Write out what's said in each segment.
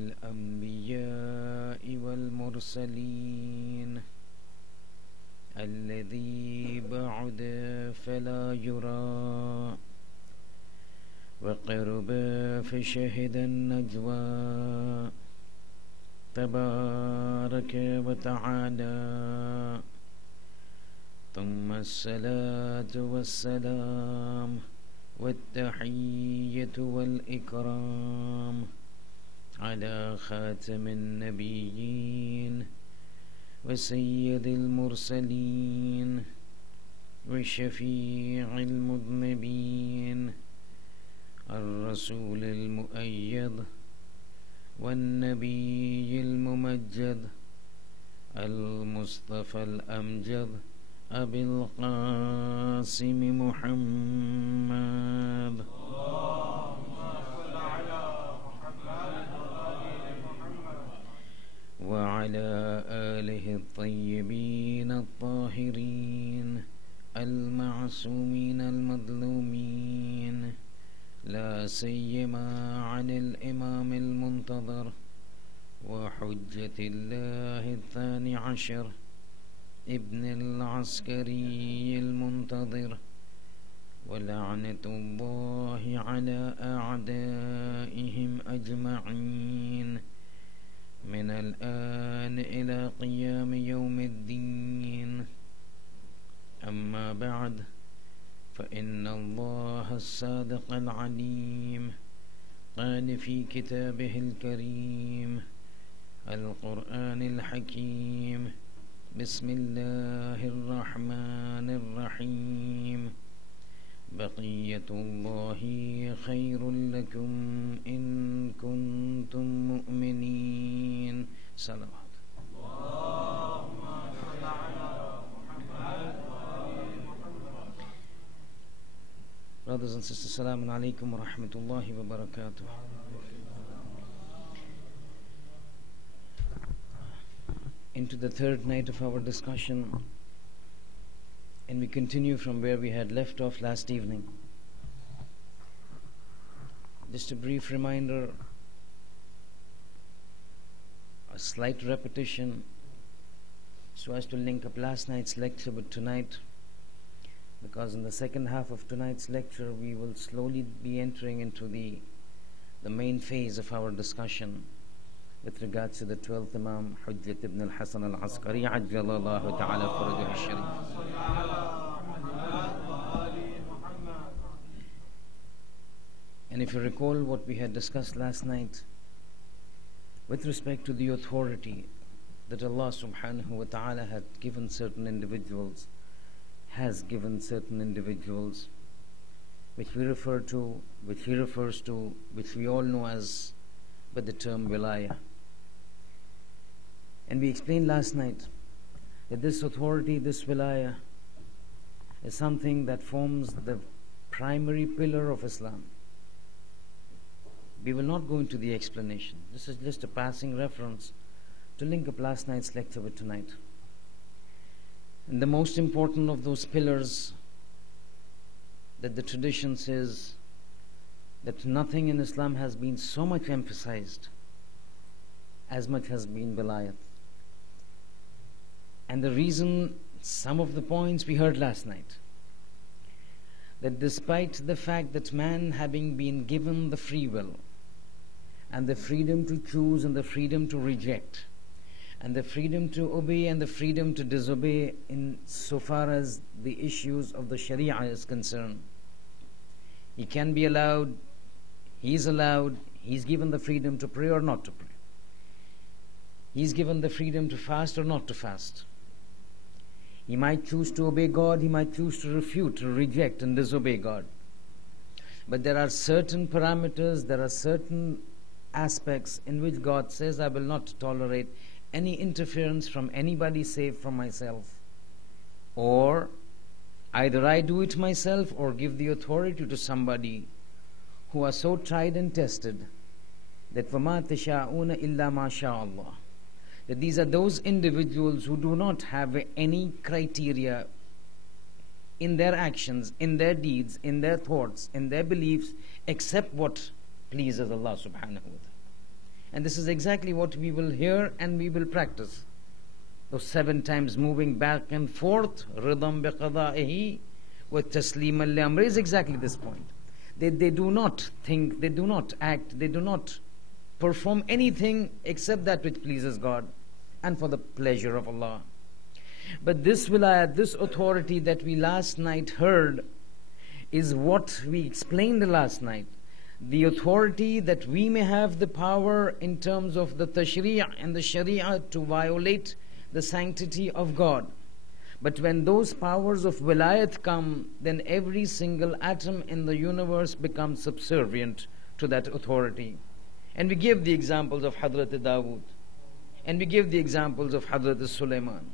الأنبياء والمرسلين الذي بعد فلا يرى وقرب فشهد النجوى تبارك وتعالى ثم الصلاة والسلام والتحية والإكرام على خاتم النبيين وسيد المرسلين وشفيع المذنبين الرسول المؤيد والنبي الممجد المصطفى الأمجد أبي القاسم محمد وعلى آله الطيبين الطاهرين المعصومين المظلومين لا سيما عن الإمام المنتظر وحجة الله الثاني عشر ابن العسكري المنتظر ولعنة الله على أعدائهم أجمعين من الآن إلى قيام يوم الدين. أما بعد، فإن الله الصادق العليم قال في كتابه الكريم القرآن الحكيم: بسم الله الرحمن الرحيم. بقية الله خير لكم إن كنتم مؤمنين. صلوات. Brothers and sisters, Assalamu alaikum wa rahmatullahi wa barakatuh. Into the third night of our discussion, and we continue from where we had left off last evening. Just a brief reminder, a slight repetition so as to link up last night's lecture with tonight, because in the second half of tonight's lecture we will slowly be entering into the main phase of our discussion with regards to the 12th Imam, Hujjat ibn al-Hasan al-Askari ajjalallahu ta'ala farajahu al-sharif. And if you recall what we had discussed last night with respect to the authority that Allah subhanahu wa ta'ala had given certain individuals, has given certain individuals, which we refer to, which he refers to, which we all know as by the term wilaya. And we explained last night that this authority, this wilaya, is something that forms the primary pillar of Islam. We will not go into the explanation. This is just a passing reference to link up last night's lecture with tonight. And the most important of those pillars that the tradition says that nothing in Islam has been so much emphasized as much has been wilayat. And the reason, some of the points we heard last night, that despite the fact that man having been given the free will and the freedom to choose and the freedom to reject and the freedom to obey and the freedom to disobey in so far as the issues of the Sharia is concerned, he can be allowed, he is allowed, he is given the freedom to pray or not to pray. He is given the freedom to fast or not to fast. He might choose to obey God, he might choose to refute, to reject and disobey God. But there are certain parameters, there are certain aspects in which God says, I will not tolerate any interference from anybody save from myself. Or either I do it myself or give the authority to somebody who are so tried and tested that وَمَا تَشَاءُونَ إِلَّا مَا شَاءَ اللَّهُ, that these are those individuals who do not have any criteria in their actions, in their deeds, in their thoughts, in their beliefs, except what pleases Allah subhanahu wa ta'ala. And this is exactly what we will hear and we will practice. Those 7 times moving back and forth, Ridam biqada'ihi wa tasliman li amri, is exactly this point. They do not think, they do not act, they do not perform anything except that which pleases God and for the pleasure of Allah. But this wilayat, this authority that we last night heard, is what we explained last night. The authority that we may have the power in terms of the tashri' and the sharia to violate the sanctity of God. But when those powers of wilayat come, then every single atom in the universe becomes subservient to that authority. And we give the examples of Hadrat Dawood, and we give the examples of Hadrat Sulaiman.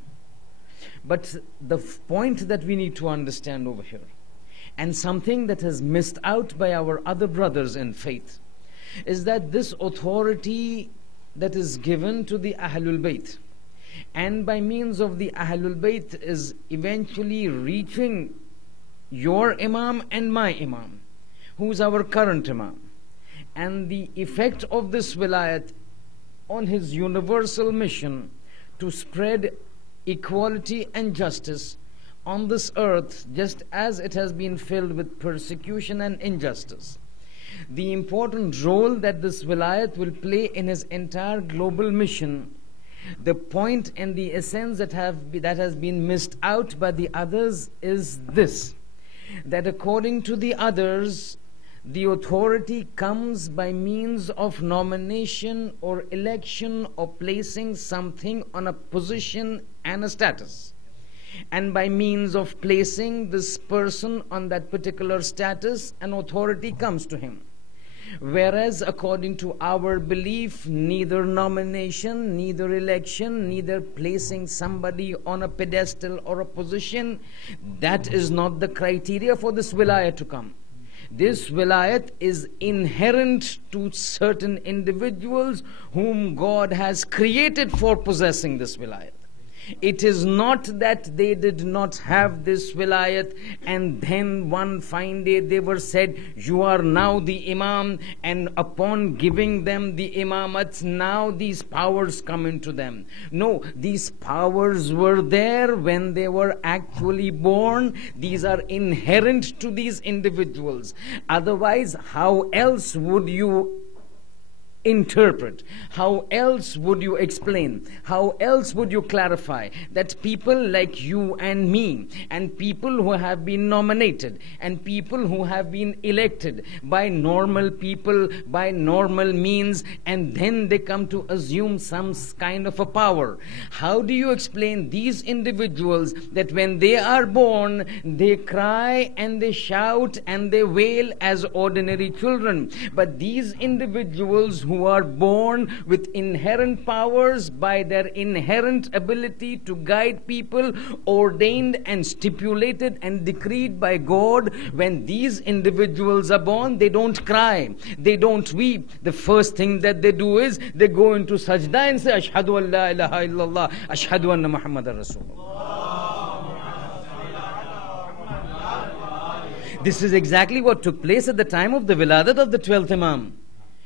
But the point that we need to understand over here, and something that has missed out by our other brothers in faith, is that this authority that is given to the Ahlul Bayt, and by means of the Ahlul Bayt, is eventually reaching your Imam and my Imam, who is our current Imam. And the effect of this wilayat on his universal mission to spread equality and justice on this earth, just as it has been filled with persecution and injustice. The important role that this wilayat will play in his entire global mission, the point and the essence that has been missed out by the others, is this: that according to the others, the authority comes by means of nomination or election or placing something on a position and a status, and by means of placing this person on that particular status, an authority comes to him. Whereas according to our belief, neither nomination, neither election, neither placing somebody on a pedestal or a position, that is not the criteria for this wilayat to come. This wilayat is inherent to certain individuals whom God has created for possessing this wilayat. It is not that they did not have this wilayat and then one fine day they were said, you are now the Imam, and upon giving them the Imamat, now these powers come into them. No, these powers were there when they were actually born. These are inherent to these individuals. Otherwise, how else would you interpret? How else would you explain? How else would you clarify that people like you and me, and people who have been nominated, and people who have been elected by normal people, by normal means, and then they come to assume some kind of a power? How do you explain these individuals that when they are born, they cry and they shout and they wail as ordinary children, but these individuals who are born with inherent powers by their inherent ability to guide people, ordained and stipulated and decreed by God, when these individuals are born, they don't cry, they don't weep. The first thing that they do is they go into sajda and say, Ashhadu an la ilaha illallah, Ashhadu anna Muhammadan Rasulullah. This is exactly what took place at the time of the wiladat of the 12th Imam.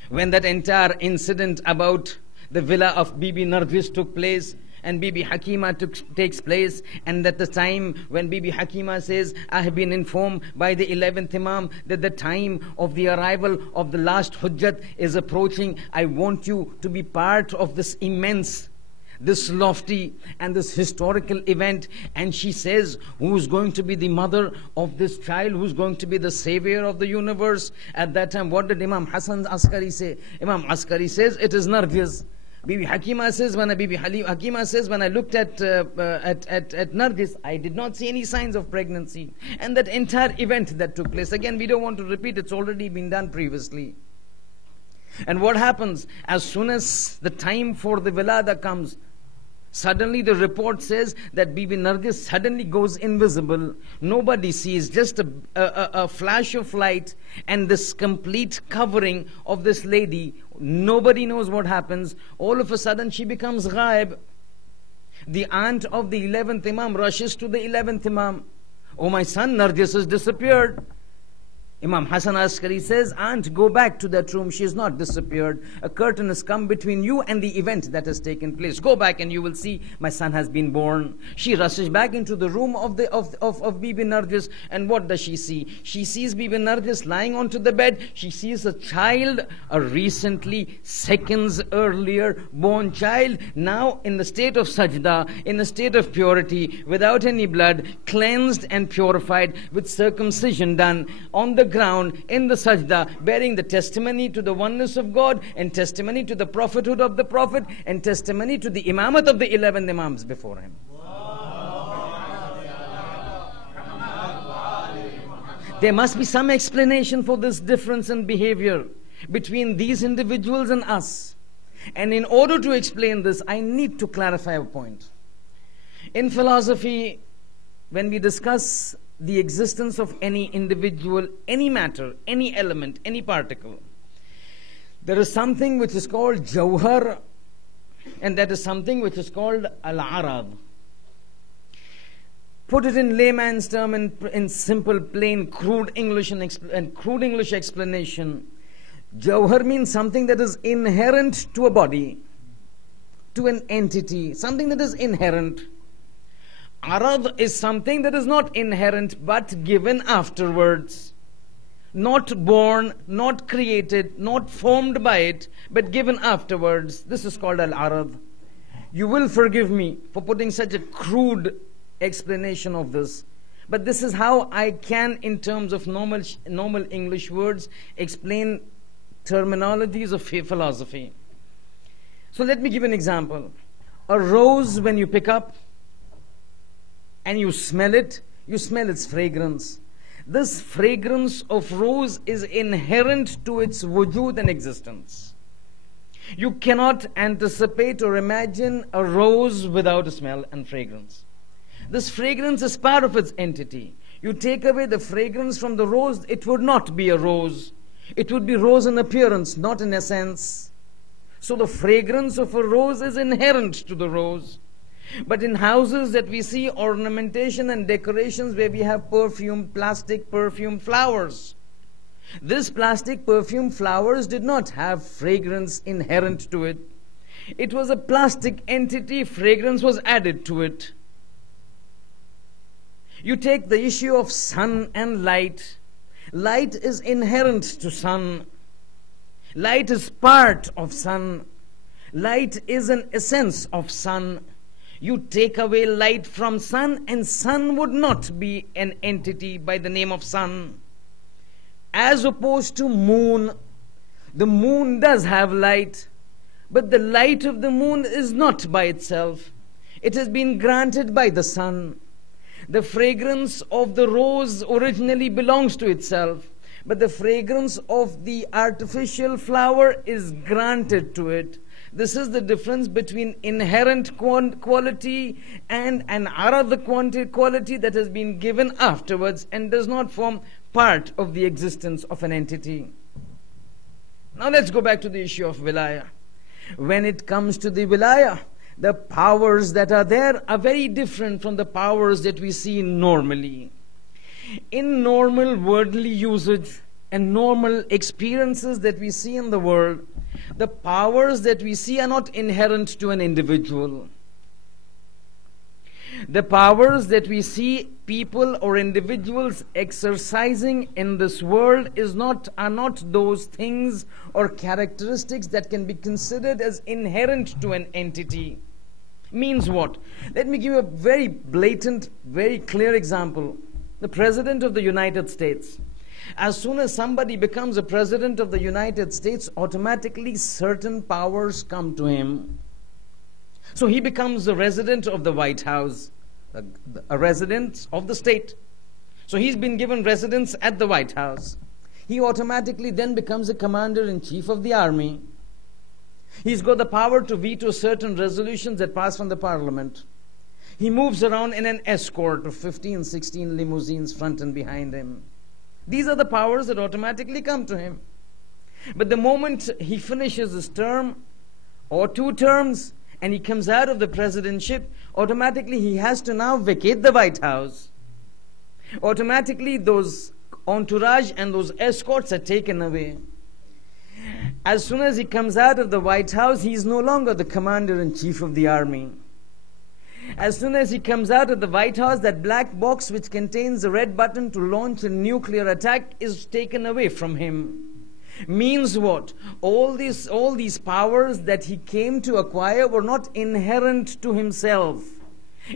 When that entire incident about the villa of Bibi Nargis took place, and Bibi Hakima takes place, and at the time when Bibi Hakima says, I have been informed by the 11th Imam that the time of the arrival of the last Hujjat is approaching. I want you to be part of this immense, this lofty and this historical event. And she says, who's going to be the mother of this child, who's going to be the savior of the universe? At that time, what did Imam Hassan Askari say? Imam Askari says, it is Nargis. Bibi Hakima says, when I looked at Nargis, I did not see any signs of pregnancy. And that entire event that took place, again, we don't want to repeat, it's already been done previously. And what happens? As soon as the time for the Wilada comes, suddenly the report says that Bibi Nargis suddenly goes invisible. Nobody sees, just a flash of light and this complete covering of this lady. Nobody knows what happens. All of a sudden she becomes ghaib. The aunt of the 11th Imam rushes to the 11th Imam. Oh my son, Nargis has disappeared. Imam Hassan Askari says, "Aunt, go back to that room. She has not disappeared. A curtain has come between you and the event that has taken place. Go back and you will see my son has been born." She rushes back into the room of Bibi Nargis, and what does she see? She sees Bibi Nargis lying onto the bed. She sees a child, a recently, seconds earlier born child, now in the state of sajda, in a state of purity, without any blood, cleansed and purified, with circumcision done, on the ground in the sajda, bearing the testimony to the oneness of God, and testimony to the prophethood of the Prophet, and testimony to the imamat of the 11 imams before him. There must be some explanation for this difference in behavior between these individuals and us. And in order to explain this, I need to clarify a point. In philosophy, when we discuss the existence of any individual, any matter, any element, any particle, there is something which is called jawhar, and that is something which is called al-arad. Put it in layman's term, in simple, plain, crude English and crude English explanation. Jawhar means something that is inherent to a body, to an entity, something that is inherent. Arad is something that is not inherent but given afterwards. Not born, not created, not formed by it, but given afterwards. This is called al-arad. You will forgive me for putting such a crude explanation of this, but this is how I can, in terms of normal English words, explain terminologies of philosophy. So let me give an example. A rose, when you pick up and you smell its fragrance. This fragrance of rose is inherent to its wujud and existence. You cannot anticipate or imagine a rose without a smell and fragrance. This fragrance is part of its entity. You take away the fragrance from the rose, it would not be a rose. It would be rose in appearance, not in essence. So the fragrance of a rose is inherent to the rose. But in houses that we see ornamentation and decorations where we have plastic perfume flowers. This plastic perfume flowers did not have fragrance inherent to it. It was a plastic entity, fragrance was added to it. You take the issue of sun and light. Light is inherent to sun. Light is part of sun. Light is an essence of sun. You take away light from sun, and sun would not be an entity by the name of sun. As opposed to moon, the moon does have light, but the light of the moon is not by itself. It has been granted by the sun. The fragrance of the rose originally belongs to itself, but the fragrance of the artificial flower is granted to it. This is the difference between inherent quality and an arad quality that has been given afterwards and does not form part of the existence of an entity. Now let's go back to the issue of wilaya. When it comes to the wilaya, the powers that are there are very different from the powers that we see normally. In normal worldly usage and normal experiences that we see in the world, the powers that we see are not inherent to an individual. The powers that we see people or individuals exercising in this world are not those things or characteristics that can be considered as inherent to an entity. Means what? Let me give you a very blatant, very clear example. The President of the United States. As soon as somebody becomes a President of the United States, automatically certain powers come to him. So he becomes a resident of the White House, a resident of the state. So he's been given residence at the White House. He automatically then becomes a commander-in-chief of the army. He's got the power to veto certain resolutions that pass from the parliament. He moves around in an escort of 15, 16 limousines front and behind him. These are the powers that automatically come to him. But the moment he finishes his term or 2 terms and he comes out of the presidentship, automatically he has to now vacate the White House. Automatically those entourage and those escorts are taken away. As soon as he comes out of the White House, he is no longer the commander-in-chief of the army. As soon as he comes out of the White House, that black box which contains the red button to launch a nuclear attack is taken away from him. Means what? All these powers that he came to acquire were not inherent to himself.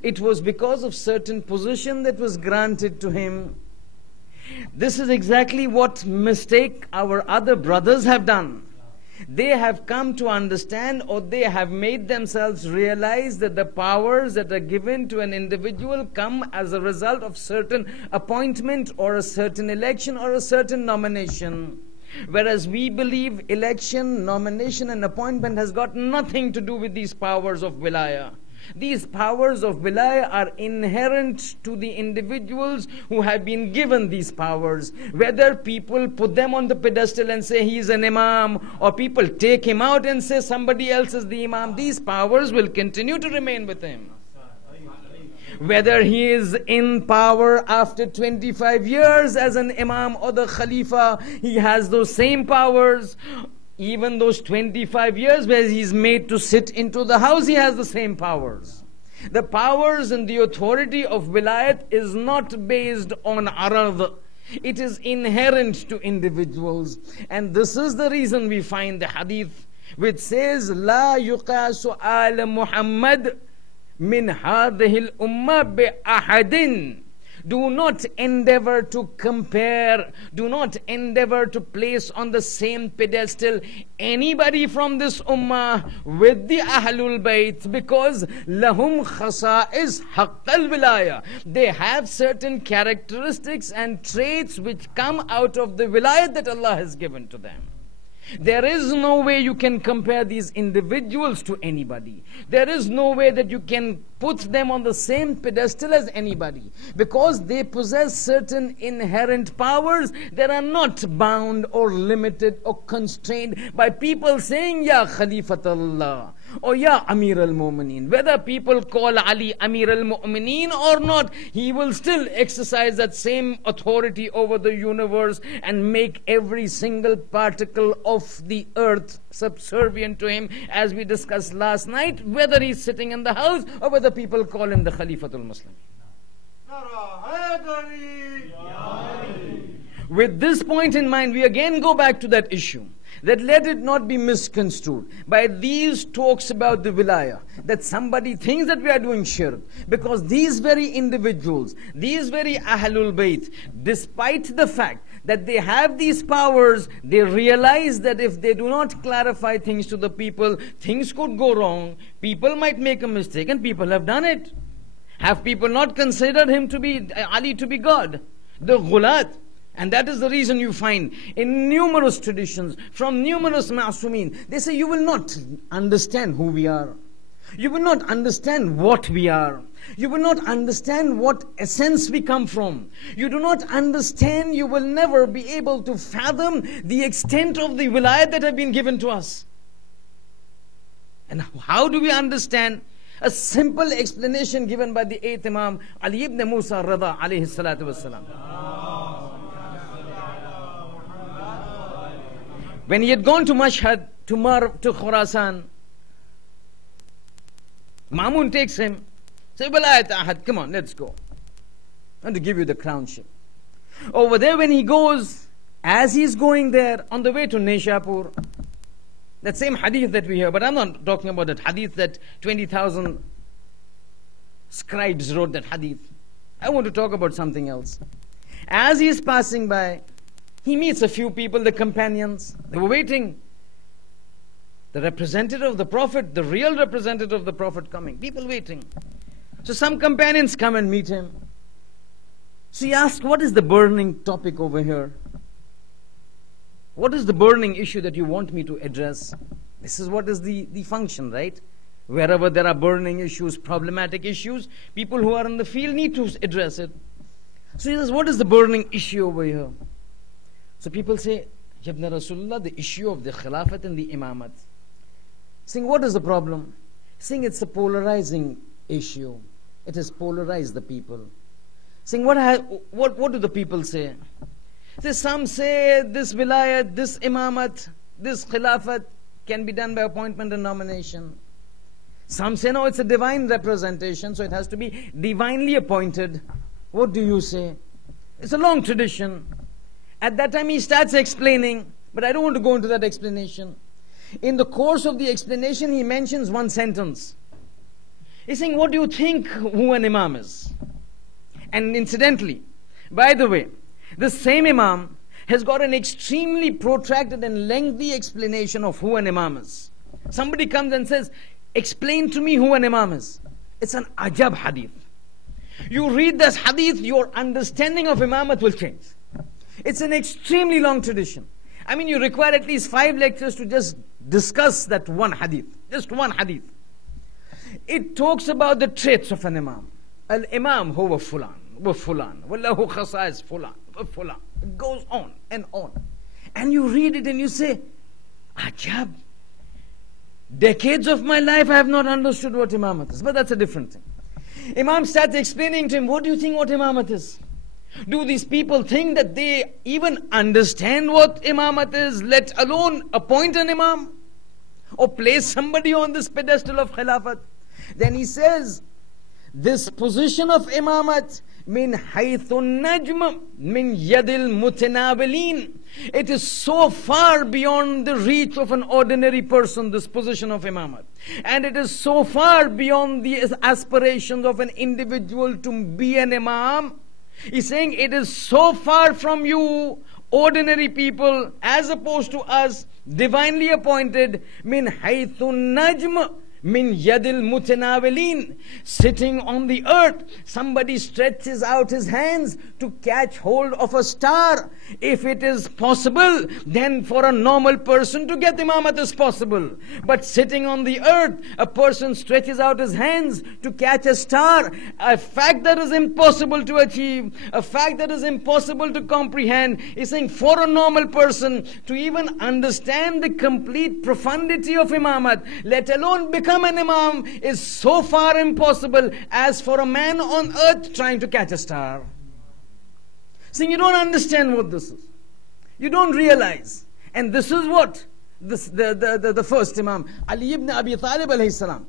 It was because of certain position that was granted to him. This is exactly what mistake our other brothers have done. They have come to understand, or they have made themselves realize, that the powers that are given to an individual come as a result of certain appointment or a certain election or a certain nomination. Whereas we believe election, nomination and appointment has got nothing to do with these powers of wilaya. These powers of wilaya are inherent to the individuals who have been given these powers. Whether people put them on the pedestal and say he is an imam, or people take him out and say somebody else is the imam, these powers will continue to remain with him. Whether he is in power after 25 years as an imam or the khalifa, he has those same powers. Even those 25 years where he is made to sit into the house, he has the same powers. The powers and the authority of wilayat is not based on arad. It is inherent to individuals. And this is the reason we find the hadith which says, La yuqasu ala Muhammad min hadhihi al-umma bi ahadin. Do not endeavor to compare, do not endeavor to place on the same pedestal anybody from this ummah with the Ahlul Bayt, because lahum khasa'is haqqal wilaya. They have certain characteristics and traits which come out of the wilayat that Allah has given to them. There is no way you can compare these individuals to anybody. There is no way that you can put them on the same pedestal as anybody, because they possess certain inherent powers that are not bound or limited or constrained by people saying Ya Khalifatullah or Ya Amir al-Mu'mineen. Whether people call Ali Amir al-Mu'mineen or not, he will still exercise that same authority over the universe and make every single particle of the earth subservient to him, as we discussed last night, whether he's sitting in the house or whether people call him the Khalifatul Muslim. With this point in mind, we again go back to that issue, that let it not be misconstrued by these talks about the wilaya, that somebody thinks that we are doing shirk, because these very individuals, these very Ahlul Bayt, despite the fact that they have these powers, they realize that if they do not clarify things to the people, things could go wrong, people might make a mistake, and people have done it. Have people not considered him to be, Ali to be God? The ghulat. And that is the reason you find in numerous traditions, from numerous ma'asumeen, they say you will not understand who we are. You will not understand what we are. You will not understand what essence we come from. You do not understand, you will never be able to fathom the extent of the wilayat that have been given to us. And how do we understand? A simple explanation given by the 8th Imam, Ali ibn Musa Rada alayhi salatu wassalam. When he had gone to Mashhad, to Khurasan, Mamun takes him, says, Walayat Ahad, come on, let's go. I want to give you the crownship. Over there when he goes, as he's going there, on the way to Nishapur, that same hadith that we hear, but I'm not talking about that hadith that 20,000 scribes wrote that hadith. I want to talk about something else. As he's passing by, he meets a few people, the companions. They were waiting. The representative of the Prophet, the real representative of the Prophet coming. People waiting. So some companions come and meet him. So he asks, what is the burning topic over here? What is the burning issue that you want me to address? This is what is the function, right? Wherever there are burning issues, problematic issues, people who are in the field need to address it. So he says, what is the burning issue over here? So people say, Yabna Rasulullah, the issue of the Khilafat and the Imamat. Saying, what is the problem? Saying it's a polarizing issue. It has polarized the people. Saying, what do the people say? So some say this wilayat, this imamat, this khilafat can be done by appointment and nomination. Some say no, it's a divine representation, so it has to be divinely appointed. What do you say? It's a long tradition. At that time he starts explaining, but I don't want to go into that explanation. In the course of the explanation he mentions one sentence. He's saying, what do you think who an imam is? And incidentally, by the way, the same imam has got an extremely protracted and lengthy explanation of who an imam is. Somebody comes and says, explain to me who an imam is. It's an ajab hadith. You read this hadith, your understanding of imamat will change. It's an extremely long tradition. I mean, you require at least 5 lectures to just discuss that one hadith. Just one hadith. It talks about the traits of an imam. Al-imam huwa fulan, wa fulan, wallahu khasa'is fulan, wa fulan. It goes on and on. And you read it and you say, ajab. Decades of my life I have not understood what imamat is. But that's a different thing. Imam starts explaining to him, what do you think what imamat is? Do these people think that they even understand what imamat is, let alone appoint an imam? Or place somebody on this pedestal of khilafat? Then he says, this position of imamat, min haythun najm, min yadil mutanawilin. It is so far beyond the reach of an ordinary person, this position of imamat. And it is so far beyond the aspirations of an individual to be an imam. He's saying it is so far from you, ordinary people, as opposed to us, divinely appointed, min haythun najm, min yadil mutanawilin. Sitting on the earth, somebody stretches out his hands to catch hold of a star. If it is possible, then for a normal person to get imamat is possible. But sitting on the earth, a person stretches out his hands to catch a star. A fact that is impossible to achieve, a fact that is impossible to comprehend. He's saying for a normal person to even understand the complete profundity of imamat, let alone become an imam, is so far impossible as for a man on earth trying to catch a star. Saying you don't understand what this is. You don't realize. And this is what the first Imam, Ali ibn Abi Talib alayhi salam,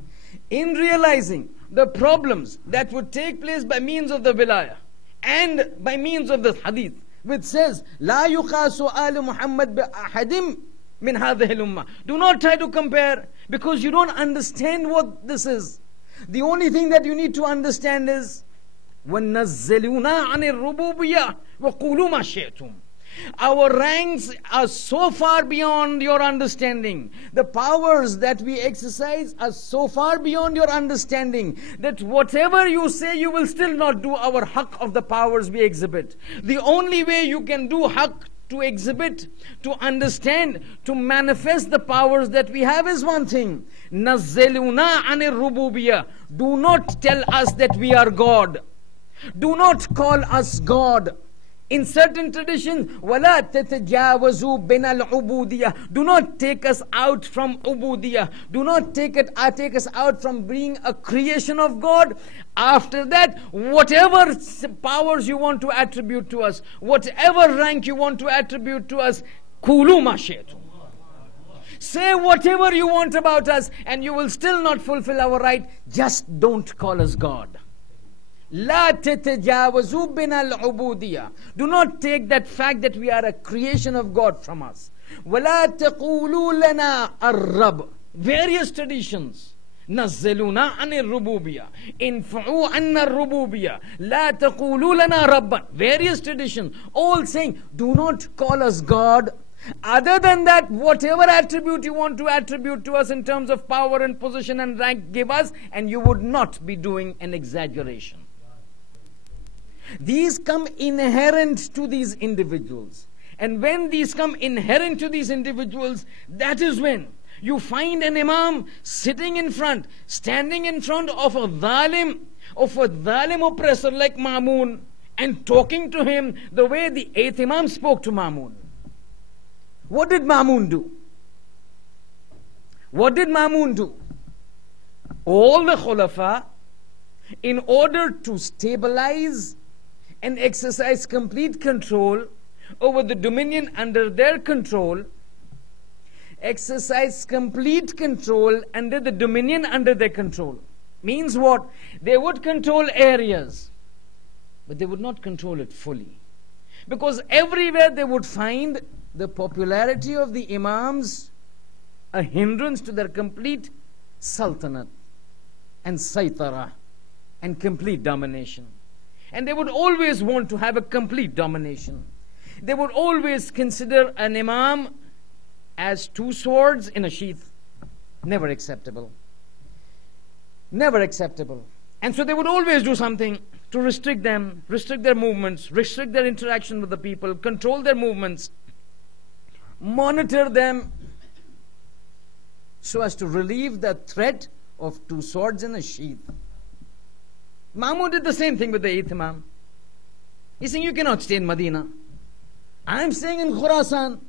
in realizing the problems that would take place by means of the wilayah and by means of the hadith, which says, La yuqasu alu Muhammad bi ahadim min hadhihi al-ummah. Do not try to compare, because you don't understand what this is. The only thing that you need to understand is, وَنَزَّلُونَا عَنِ الرُّبُوبِيَّةِ وَقُولُوا مَا شِئْتُمْ. Our ranks are so far beyond your understanding. The powers that we exercise are so far beyond your understanding that whatever you say, you will still not do our haqq of the powers we exhibit. The only way you can do haqq, to exhibit, to understand, to manifest the powers that we have is one thing. Nazzaluna anir rububiyyah. Do not tell us that we are God. Do not call us God. In certain traditions, وَلَا تَتَجَاوَزُوا بِنَا الْعُبُودِيَّةِ. Do not take us out from ubudiyah. Do not take us out from being a creation of God. After that, whatever powers you want to attribute to us, whatever rank you want to attribute to us, كُولُوا مَا شِئْتُمْ. Say whatever you want about us, and you will still not fulfill our right. Just don't call us God. La tatajawazu binal ubudiyya. Do not take that fact that we are a creation of God from us. Wala taqulu lana ar-rabb. Various traditions. Nazzaluna anir rububiyya. Infa'u anna rububiyya. La taqulu lana rabban. Various traditions. All saying, do not call us God. Other than that, whatever attribute you want to attribute to us in terms of power and position and rank, give us, and you would not be doing an exaggeration. These come inherent to these individuals. And when these come inherent to these individuals, that is when you find an imam sitting in front, standing in front of a dhalim oppressor like Ma'mun, and talking to him the way the 8th imam spoke to Ma'mun. What did Ma'mun do? What did Ma'mun do? All the khulafa, in order to stabilize and exercise complete control, over the dominion under their control, exercise complete control under the dominion under their control. Means what? They would control areas, but they would not control it fully. Because everywhere they would find the popularity of the Imams a hindrance to their complete sultanate and saitara and complete domination. And they would always want to have a complete domination. They would always consider an Imam as two swords in a sheath. Never acceptable. Never acceptable. And so they would always do something to restrict them, restrict their movements, restrict their interaction with the people, control their movements, monitor them, so as to relieve the threat of two swords in a sheath. Mahmud did the same thing with the 8th Imam. He's saying, you cannot stay in Medina. I am staying in Khurasan.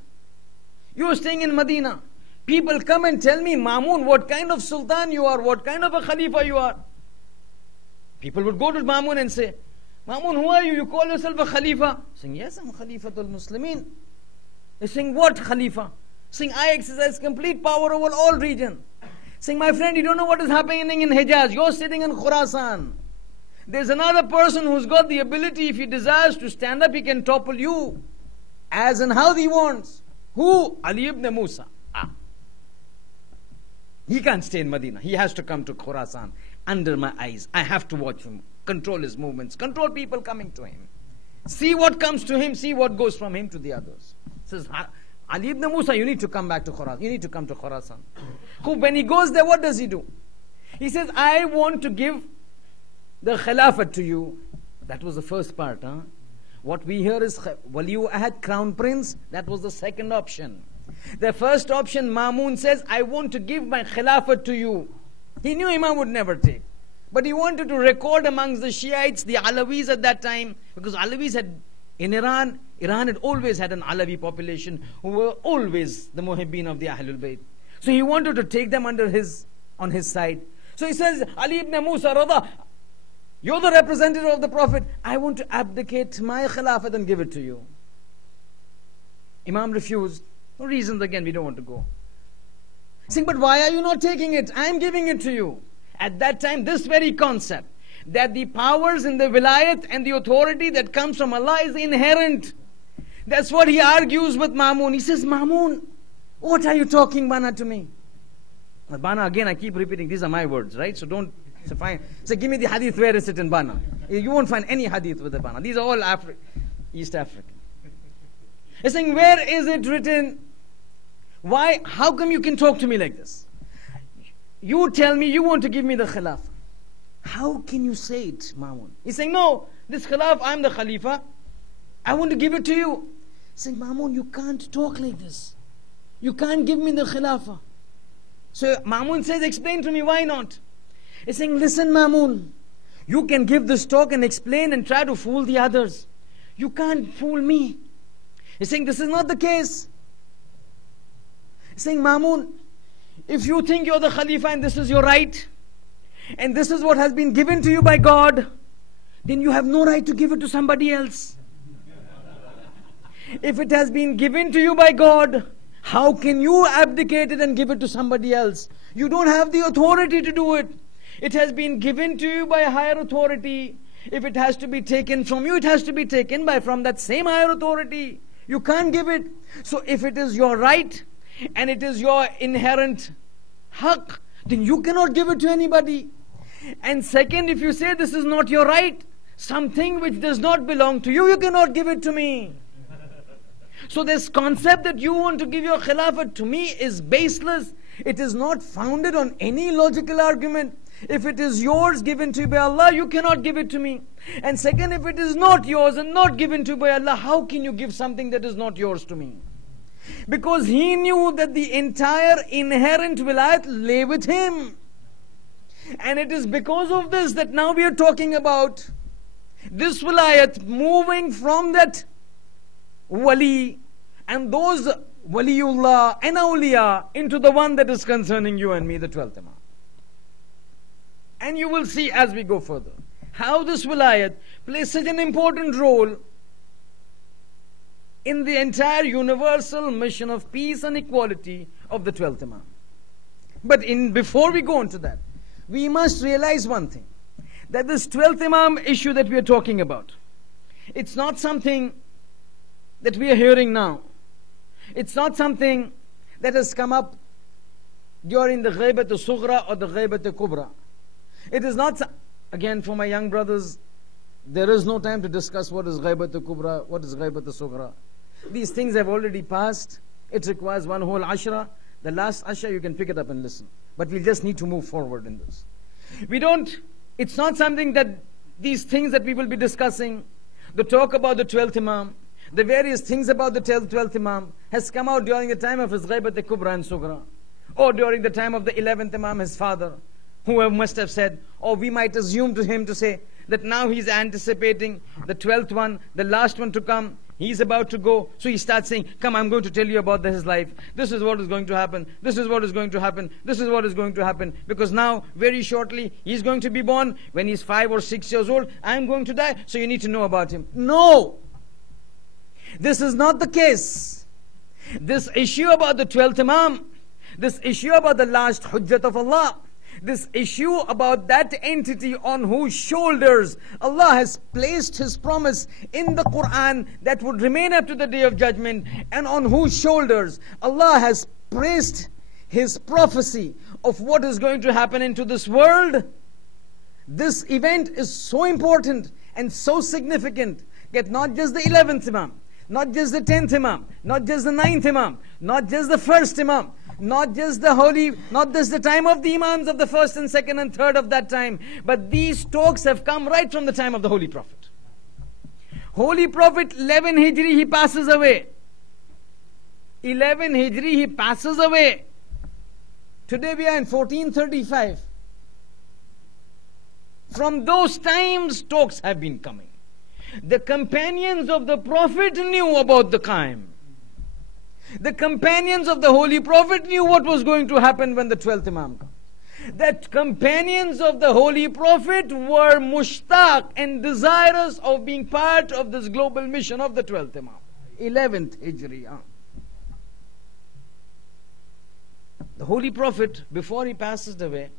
You are staying in Medina. People come and tell me, Mamun, what kind of sultan you are, what kind of a khalifa you are. People would go to Mamun and say, Mamun, who are you? You call yourself a khalifa? Saying, yes, I'm Khalifatul Muslimin. They're saying, what khalifa? Saying, I exercise complete power over all region. Saying, my friend, you don't know what is happening in Hijaz. You're sitting in Khurasan. There's another person who's got the ability, if he desires to stand up, he can topple you as and how he wants. Who? Ali ibn Musa. He can't stay in Medina. He has to come to Khurasan under my eyes. I have to watch him, control his movements, control people coming to him. See what comes to him, see what goes from him to the others. Says, Ali ibn Musa, you need to come back to Khurasan. You need to come to Khurasan. When he goes there, what does he do? He says, I want to give the Khilafat to you. That was the first part. What we hear is Waliyu Ahad, Crown Prince. That was the second option. The first option, Mamun says, I want to give my Khilafat to you. He knew Imam would never take. But he wanted to record amongst the Shiites, the Alawis at that time, because Alawis had, in Iran had always had an Alawi population who were always the Muhibbin of the Ahlul Bayt. So he wanted to take them on his side. So he says, Ali ibn Musa, Rada, you're the representative of the Prophet. I want to abdicate my Khilafat and give it to you. Imam refused. For reasons, again, we don't want to go. Saying, but why are you not taking it? I am giving it to you. At that time, this very concept, that the powers in the wilayat and the authority that comes from Allah is inherent. That's what he argues with Mamun. He says, Mamun, what are you talking, Bana, to me? But Bana, again, I keep repeating, these are my words, right? So don't, so fine. So give me the hadith, where is it in Bana? You won't find any hadith with the Bana. These are all East African. He's saying, where is it written? Why? How come you can talk to me like this? You tell me you want to give me the Khilafah. How can you say it, Mamun? He's saying, no, this Khilaf, I'm the Khalifa. I want to give it to you. He's saying, Mamun, you can't talk like this. You can't give me the Khilafah. So Mamun says, explain to me, why not? He's saying, listen, Mamun, you can give this talk and explain and try to fool the others. You can't fool me. He's saying, this is not the case. He's saying, Mamun, if you think you're the Khalifa and this is your right, and this is what has been given to you by God, then you have no right to give it to somebody else. If it has been given to you by God, how can you abdicate it and give it to somebody else? You don't have the authority to do it. It has been given to you by a higher authority. If it has to be taken from you, it has to be taken from that same higher authority. You can't give it. So if it is your right and it is your inherent haqq, then you cannot give it to anybody. And second, if you say this is not your right, something which does not belong to you, you cannot give it to me. So this concept that you want to give your Khilafat to me is baseless. It is not founded on any logical argument. If it is yours, given to you by Allah, you cannot give it to me. And second, if it is not yours and not given to you by Allah, how can you give something that is not yours to me? Because he knew that the entire inherent wilayat lay with him. And it is because of this that now we are talking about this wilayat moving from that wali and those waliullah and awliya into the one that is concerning you and me, the 12th Imam. And you will see as we go further how this wilayat plays such an important role in the entire universal mission of peace and equality of the 12th Imam. But before we go on to that, we must realize one thing, that this 12th Imam issue that we are talking about, it's not something that we are hearing now. It's not something that has come up during the Ghaibat al-Sughra or the Ghaibat al-Kubra. It is not, again for my young brothers, there is no time to discuss what is Ghaibat al-Kubra, what is Ghaibat al-Sughra. These things have already passed. It requires one whole ashra. The last ashra you can pick it up and listen. But we just need to move forward in this. It's not something that these things that we will be discussing, the talk about the 12th Imam, the various things about the 12th Imam has come out during the time of his Ghaibat al-Kubra and Sughra, or during the time of the 11th Imam, his father, who must have said, or we might assume to him to say, that now he's anticipating the 12th one, the last one to come. He's about to go, so he starts saying, come, I'm going to tell you about his life. This is what is going to happen. This is what is going to happen. This is what is going to happen. Because now, very shortly, he's going to be born. When he's 5 or 6 years old, I'm going to die, so you need to know about him. No! This is not the case. This issue about the 12th Imam, this issue about the last Hujjat of Allah, this issue about that entity on whose shoulders Allah has placed His promise in the Quran that would remain up to the Day of Judgment, and on whose shoulders Allah has placed His prophecy of what is going to happen into this world. This event is so important and so significant that not just the 11th Imam, not just the 10th Imam, not just the 9th Imam, not just the 1st Imam, not just the time of the Imams of the 1st and 2nd and 3rd of that time, but these talks have come right from the time of the Holy Prophet. Holy Prophet, 11 Hijri, he passes away. 11 Hijri, he passes away. Today we are in 1435. From those times, talks have been coming. The companions of the Prophet knew about the Qaim. The companions of the Holy Prophet knew what was going to happen when the 12th Imam comes. The companions of the Holy Prophet were mushtaq and desirous of being part of this global mission of the 12th Imam. 11th Hijri. The Holy Prophet, before he passes away,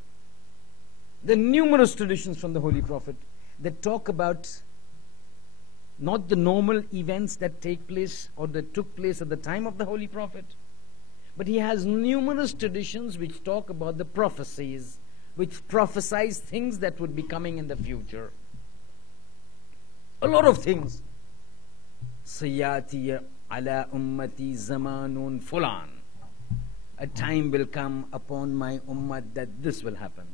the numerous traditions from the Holy Prophet that talk about not the normal events that take place or that took place at the time of the Holy Prophet, but he has numerous traditions which talk about the prophecies, which prophesize things that would be coming in the future. A lot of things. Sayati ala ummati zamanun fulan. A time will come upon my ummah that this will happen.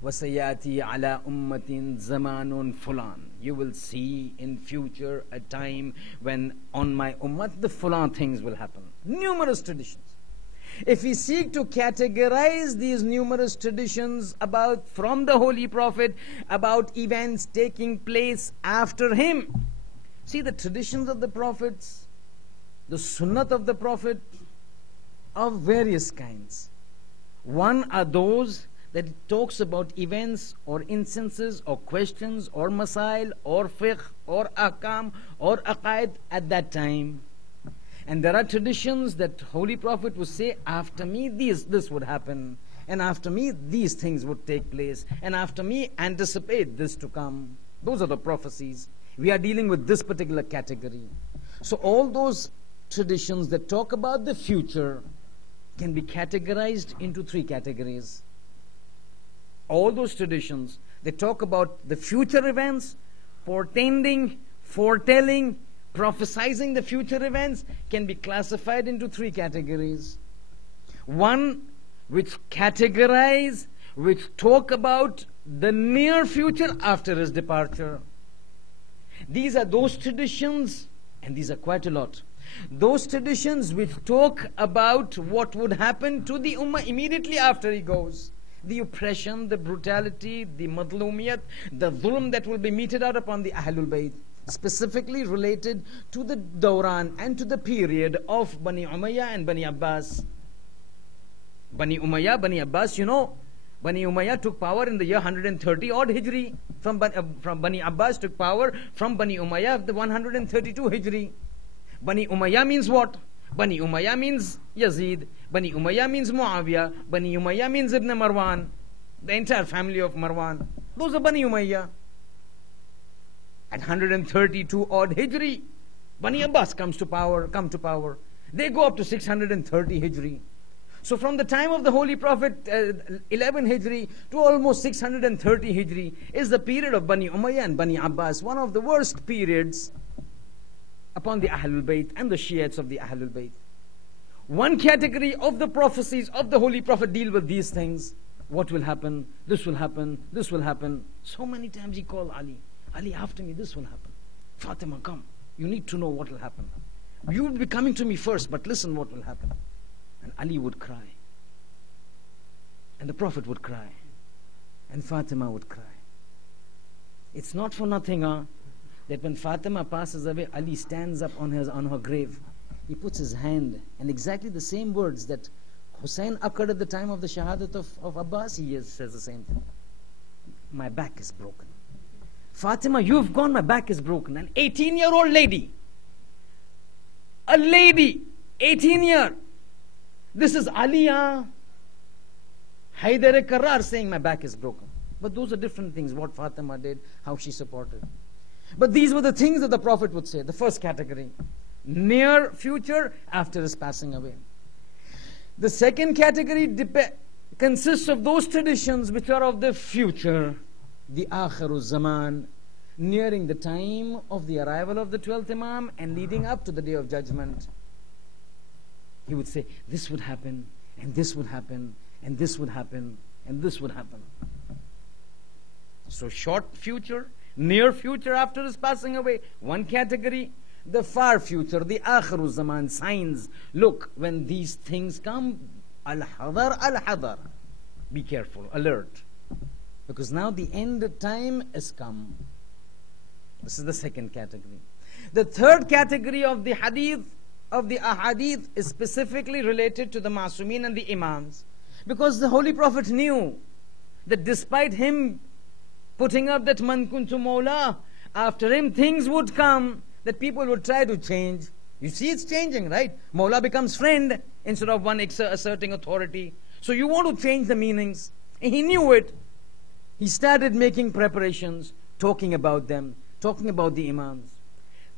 وَسَيَاتِي عَلَىٰ أُمَّةٍ زَمَانٌ fulan. You will see in future a time when on my ummah the fulan things will happen. Numerous traditions. If we seek to categorize these numerous traditions from the Holy Prophet about events taking place after him, see the traditions of the Prophets, the Sunnat of the Prophet, of various kinds. One are those that it talks about events or instances or questions or masail or fiqh or ahkam or aqaid at that time. And there are traditions that Holy Prophet would say, after me this would happen, and after me these things would take place, and after me anticipate this to come. Those are the prophecies. We are dealing with this particular category. So all those traditions that talk about the future can be categorized into 3 categories. All those traditions that talk about the future events, foretelling, prophesizing the future events, can be classified into 3 categories. One, which categorize, which talk about the near future after his departure. These are those traditions, and these are quite a lot. Those traditions which talk about what would happen to the ummah immediately after he goes. The oppression, the brutality, the madlumiyat, the dhulm that will be meted out upon the Ahlul Bayt, specifically related to the Dawran and to the period of Bani Umayyah and Bani Abbas. Bani Umayyah, Bani Abbas, Bani Umayyah took power in the year 130 odd Hijri. From Bani Abbas took power from Bani Umayyah of the 132 Hijri. Bani Umayyah means what? Bani Umayyah means Yazid. Bani Umayyah means Muawiyah. Bani Umayyah means Ibn Marwan. The entire family of Marwan. Those are Bani Umayyah. At 132 odd Hijri, Bani Abbas come to power. They go up to 630 Hijri. So from the time of the Holy Prophet, 11 Hijri to almost 630 Hijri is the period of Bani Umayyah and Bani Abbas, one of the worst periods upon the Ahlul Bayt and the Shiites of the Ahlul Bayt. One category of the prophecies of the Holy Prophet deal with these things. What will happen? This will happen. This will happen. So many times he called Ali. Ali, after me, this will happen. Fatima, come. You need to know what will happen. You will be coming to me first, but listen what will happen. And Ali would cry. And the Prophet would cry. And Fatima would cry. It's not for nothing, that when Fatima passes away, Ali stands up on her grave. He puts his hand, and exactly the same words that Hussein occurred at the time of the Shahadat of Abbas, he says the same thing. My back is broken. Fatima, you've gone, my back is broken. An 18-year-old lady. A lady, 18-year. This is Ali, Haydar Karrar saying my back is broken. But those are different things, what Fatima did, how she supported. But these were the things that the Prophet would say, the first category. Near future, after his passing away. The second category consists of those traditions which are of the future, the Akhiru Zaman, nearing the time of the arrival of the 12th Imam and leading up to the Day of Judgment. He would say, this would happen, and this would happen, and this would happen, and this would happen. So short future, near future after his passing away, one category. The far future, the Akhiru Zaman, signs. Look, when these things come, al-hadar, al-hadar. Be careful, alert. Because now the end of time has come. This is the second category. The third category of the hadith, of the ahadith, is specifically related to the Masumeen and the Imams. Because the Holy Prophet knew that despite him putting up that man kuntu mawla, after him things would come that people would try to change. You see, it's changing, right? Mawla becomes friend instead of one asserting authority. So you want to change the meanings. And he knew it. He started making preparations, talking about them, talking about the Imams.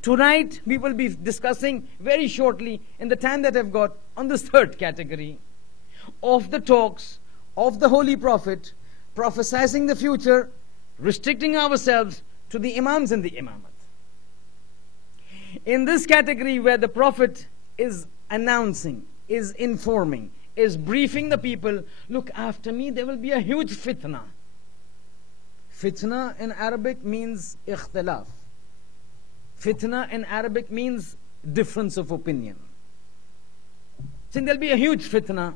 Tonight, we will be discussing very shortly, in the time that I've got, on this third category of the talks of the Holy Prophet, prophesizing the future, restricting ourselves to the Imams and the Imamat. In this category where the Prophet is announcing, is informing, is briefing the people, look, after me there will be a huge fitna. Fitna in Arabic means ikhtilaf. Fitna in Arabic means difference of opinion. So there'll be a huge fitna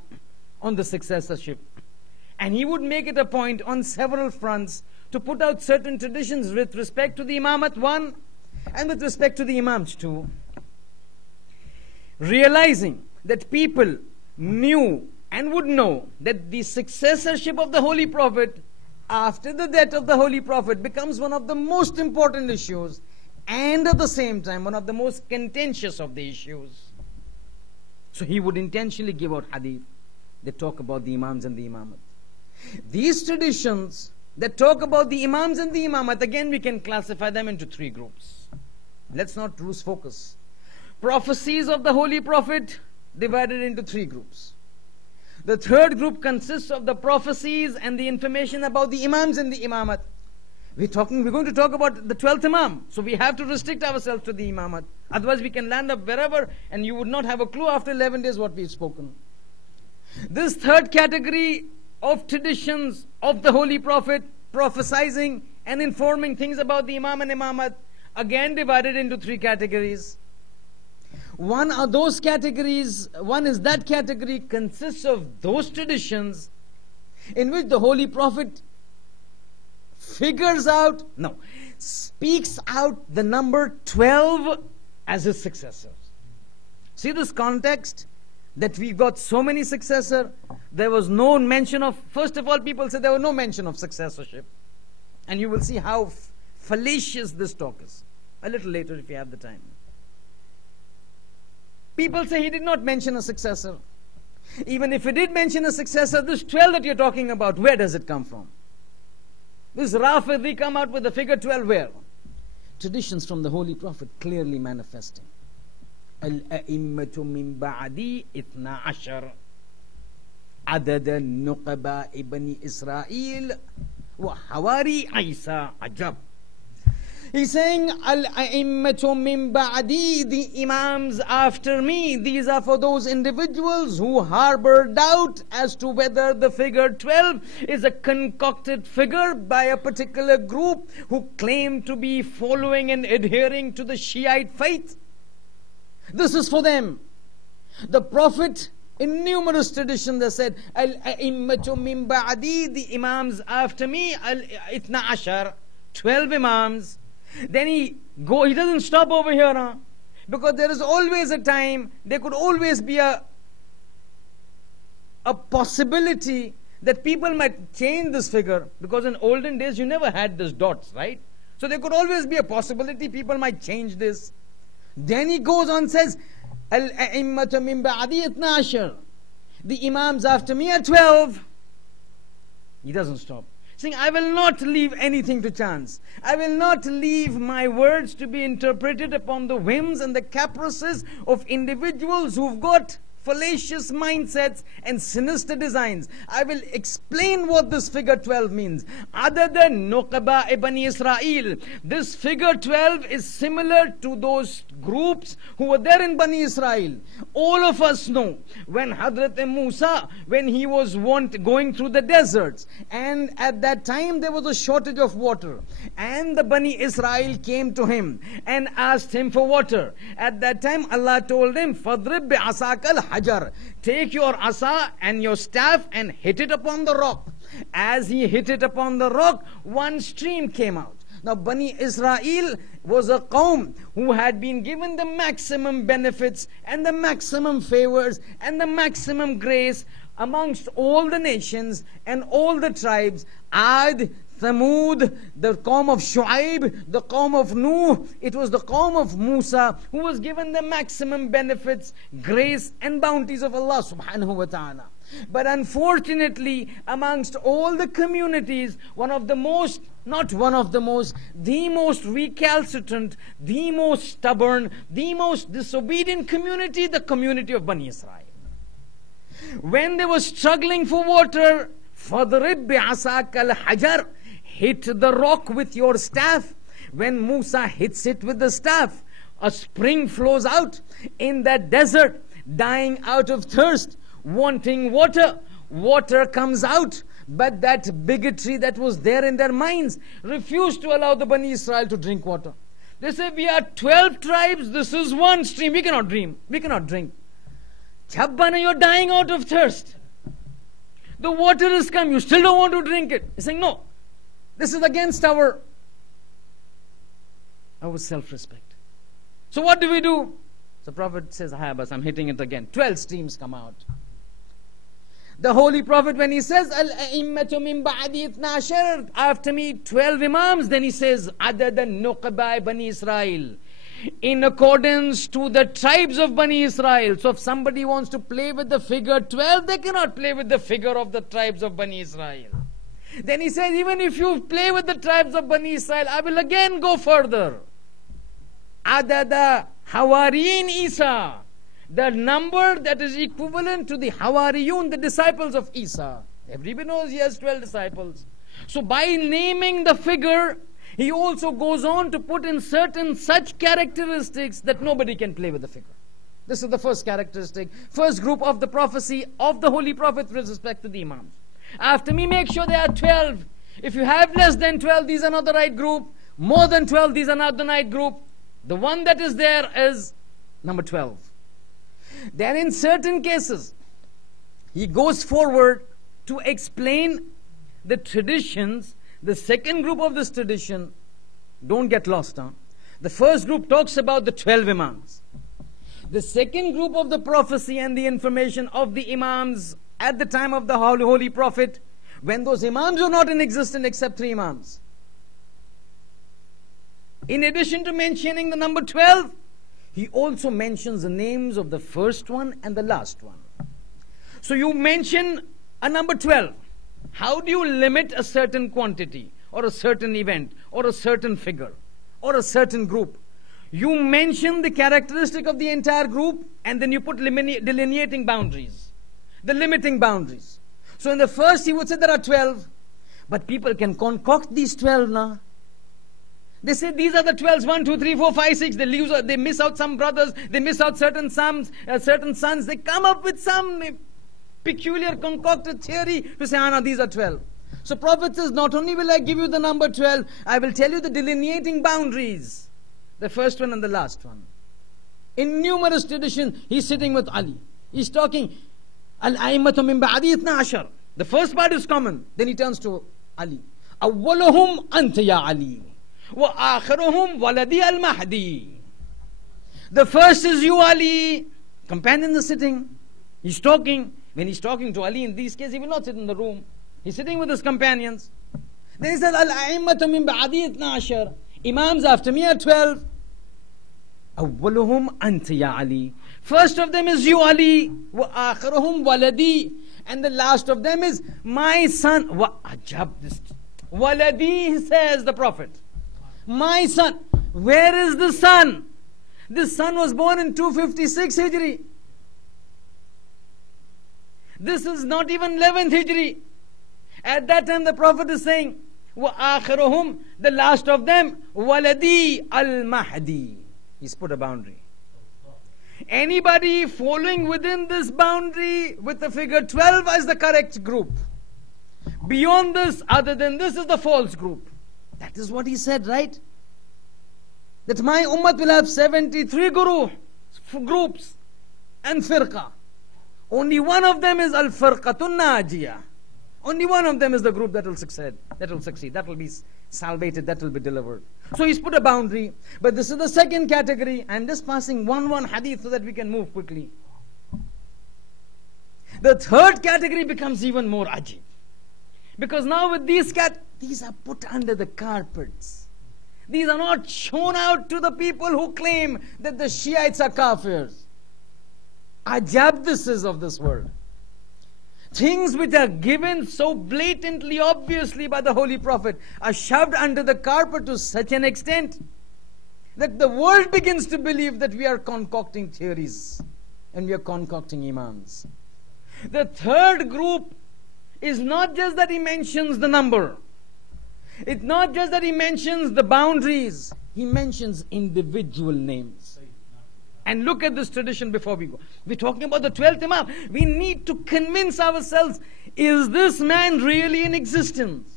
on the successorship. And he would make it a point on several fronts to put out certain traditions with respect to the Imamat, one, and with respect to the Imams, two. Realizing that people knew and would know that the successorship of the Holy Prophet after the death of the Holy Prophet becomes one of the most important issues, and at the same time one of the most contentious of the issues. So he would intentionally give out hadith that talk about the Imams and the Imamat. These traditions that talk about the Imams and the Imamat, again we can classify them into three groups. Let's not lose focus. Prophecies of the Holy Prophet divided into three groups. The third group consists of the prophecies and the information about the Imams and the Imamat. We're going to talk about the 12th Imam, so we have to restrict ourselves to the Imamat. Otherwise we can land up wherever and you would not have a clue after 11 days what we've spoken. This third category of traditions of the Holy Prophet, prophesizing and informing things about the Imam and Imamat, again divided into three categories. One is that category consists of those traditions in which the Holy Prophet speaks out the number 12 as his successors. See this context? That we got so many successors, there was no mention of, first of all, people say there was no mention of successorship. And you will see how fallacious this talk is. A little later if you have the time. People say he did not mention a successor. Even if he did mention a successor, this 12 that you're talking about, where does it come from? This Rafidi come out with the figure 12 where? Traditions from the Holy Prophet clearly manifesting. Al-a'immatu min ba'di ithna ashar adada nuqaba ibn Israel wa hawari Isa ajab. He's saying, Al-a'immatu min ba'di, the imams after me. These are for those individuals who harbor doubt as to whether the figure 12 is a concocted figure by a particular group who claim to be following and adhering to the Shiite faith. This is for them. The Prophet, in numerous traditions, they said, Al-a'immatu min ba'di, the imams after me, Al-ithna ashar, 12 imams. Then he doesn't stop over here, huh? Because there is always a time, there could always be a possibility that people might change this figure, because in olden days you never had this dots, right? So there could always be a possibility people might change this. Then he goes on and says, Al-a'immatu min ba'di ithna ashar, the imams after me are 12. He doesn't stop. Saying, I will not leave anything to chance. I will not leave my words to be interpreted upon the whims and the caprices of individuals who've got fallacious mindsets and sinister designs. I will explain what this figure 12 means. Other than Nuqaba ibn Israel, this figure 12 is similar to those groups who were there in Bani Israel. All of us know when Hadrat Musa, when he was going through the deserts, and at that time there was a shortage of water, and the Bani Israel came to him and asked him for water. At that time Allah told him, Fadrib bi'asakal hajar, take your asa and your staff and hit it upon the rock. As he hit it upon the rock, one stream came out. Now Bani Israel was a qawm who had been given the maximum benefits and the maximum favors and the maximum grace amongst all the nations and all the tribes. Ad, Thamud, the qawm of Shu'aib, the qawm of Nuh, it was the qawm of Musa who was given the maximum benefits, grace and bounties of Allah subhanahu wa ta'ala. But unfortunately, amongst all the communities, the most recalcitrant, the most stubborn, the most disobedient community, the community of Bani Israel. When they were struggling for water, فَضْرِبْ بِعَصَاكَ الْحَجَرِ, hit the rock with your staff. When Musa hits it with the staff, a spring flows out in that desert, dying out of thirst, wanting water. Water comes out, but that bigotry that was there in their minds refused to allow the Bani Israel to drink water. They say, we are 12 tribes, this is one stream, we cannot drink. Chabbana, you're dying out of thirst. The water has come, you still don't want to drink it. He's saying, no, this is against our self-respect. So what do we do? The Prophet says, bas, I'm hitting it again. 12 streams come out. The Holy Prophet, when he says, Al-a'immatu min ba'di ithna ashar, after me 12 imams, then he says, Adadan nuqba Bani Israel, in accordance to the tribes of Bani Israel. So if somebody wants to play with the figure 12, they cannot play with the figure of the tribes of Bani Israel. Then he says, even if you play with the tribes of Bani Israel, I will again go further. Adada Hawariyeen Isa, the number that is equivalent to the Hawariyun, the disciples of Isa. Everybody knows he has 12 disciples. So by naming the figure, he also goes on to put in certain such characteristics that nobody can play with the figure. This is the first characteristic, first group of the prophecy of the Holy Prophet with respect to the Imams. After me, make sure there are 12. If you have less than 12, these are not the right group. More than 12, these are not the right group. The one that is there is number 12. Then in certain cases, he goes forward to explain the traditions. The second group of this tradition, don't get lost, huh? The first group talks about the 12 imams. The second group of the prophecy and the information of the imams at the time of the Holy Prophet, when those imams were not in existence except 3 imams. In addition to mentioning the number 12, he also mentions the names of the first one and the last one. So you mention a number 12. How do you limit a certain quantity or a certain event or a certain figure or a certain group? You mention the characteristic of the entire group and then you put delineating boundaries, the limiting boundaries. So in the first he would say there are 12, but people can concoct these 12 now. They say these are the 12s, 1, 2, 3, 4, 5, 6. They miss out some brothers, they miss out certain sons. They come up with some peculiar concocted theory to say, no, these are 12. So Prophet says, not only will I give you the number 12, I will tell you the delineating boundaries. The first one and the last one. In numerous traditions, he's sitting with Ali. He's talking, Al-A'immatu min ba'di ithna ashar. The first part is common. Then he turns to Ali. Awwaluhum anta ya Ali. Wa akhiruhum waladi al-Mahdi. The first is you, Ali. Companions are sitting. He's talking. When he's talking to Ali, in these cases, he will not sit in the room. He's sitting with his companions. Then he says, Al-A'immatu min ba'di ithna ashar. Imams after me are 12. Awwaluhum anta ya Ali. First of them is you, Ali. Wa akhiruhum waladi. And the last of them is my son. Wa ajab this. Waladi, says the Prophet. My son. Where is the son? This son was born in 256 Hijri. This is not even 11th Hijri. At that time the Prophet is saying, وَآخِرُهُمْ, the last of them, وَلَدِي al-Mahdi. He's put a boundary. Anybody following within this boundary with the figure 12 as the correct group. Beyond this, other than this, is the false group. That is what he said, right? That my ummah will have 73 groups and firqa. Only one of them is al-firqatun najiyah. Only one of them is the group that will succeed, that will be salvated, that will be delivered. So he's put a boundary. But this is the second category. I'm just passing one hadith so that we can move quickly. The third category becomes even more ajib. Because now with these are put under the carpets. These are not shown out to the people who claim that the Shiites are kafirs. Ajab this is of this world. Things which are given so blatantly, obviously by the Holy Prophet are shoved under the carpet to such an extent that the world begins to believe that we are concocting theories and we are concocting imams. The third group is not just that he mentions the number. It's not just that he mentions the boundaries. He mentions individual names. And look at this tradition before we go. We're talking about the 12th Imam. We need to convince ourselves, is this man really in existence?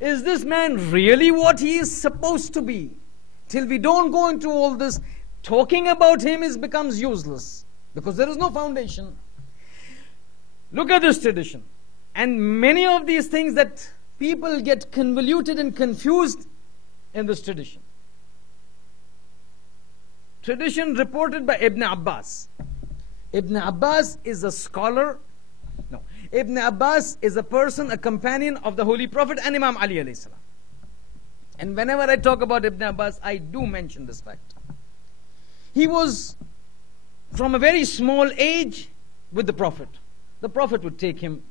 Is this man really what he is supposed to be? Till we don't go into all this, talking about him becomes useless. Because there is no foundation. Look at this tradition. And many of these things that people get convoluted and confused in this tradition. Tradition reported by Ibn Abbas. Ibn Abbas is a scholar. No. Ibn Abbas is a person, a companion of the Holy Prophet and Imam Ali alayhi salam. And whenever I talk about Ibn Abbas, I do mention this fact. He was from a very small age with the Prophet. The Prophet would take him.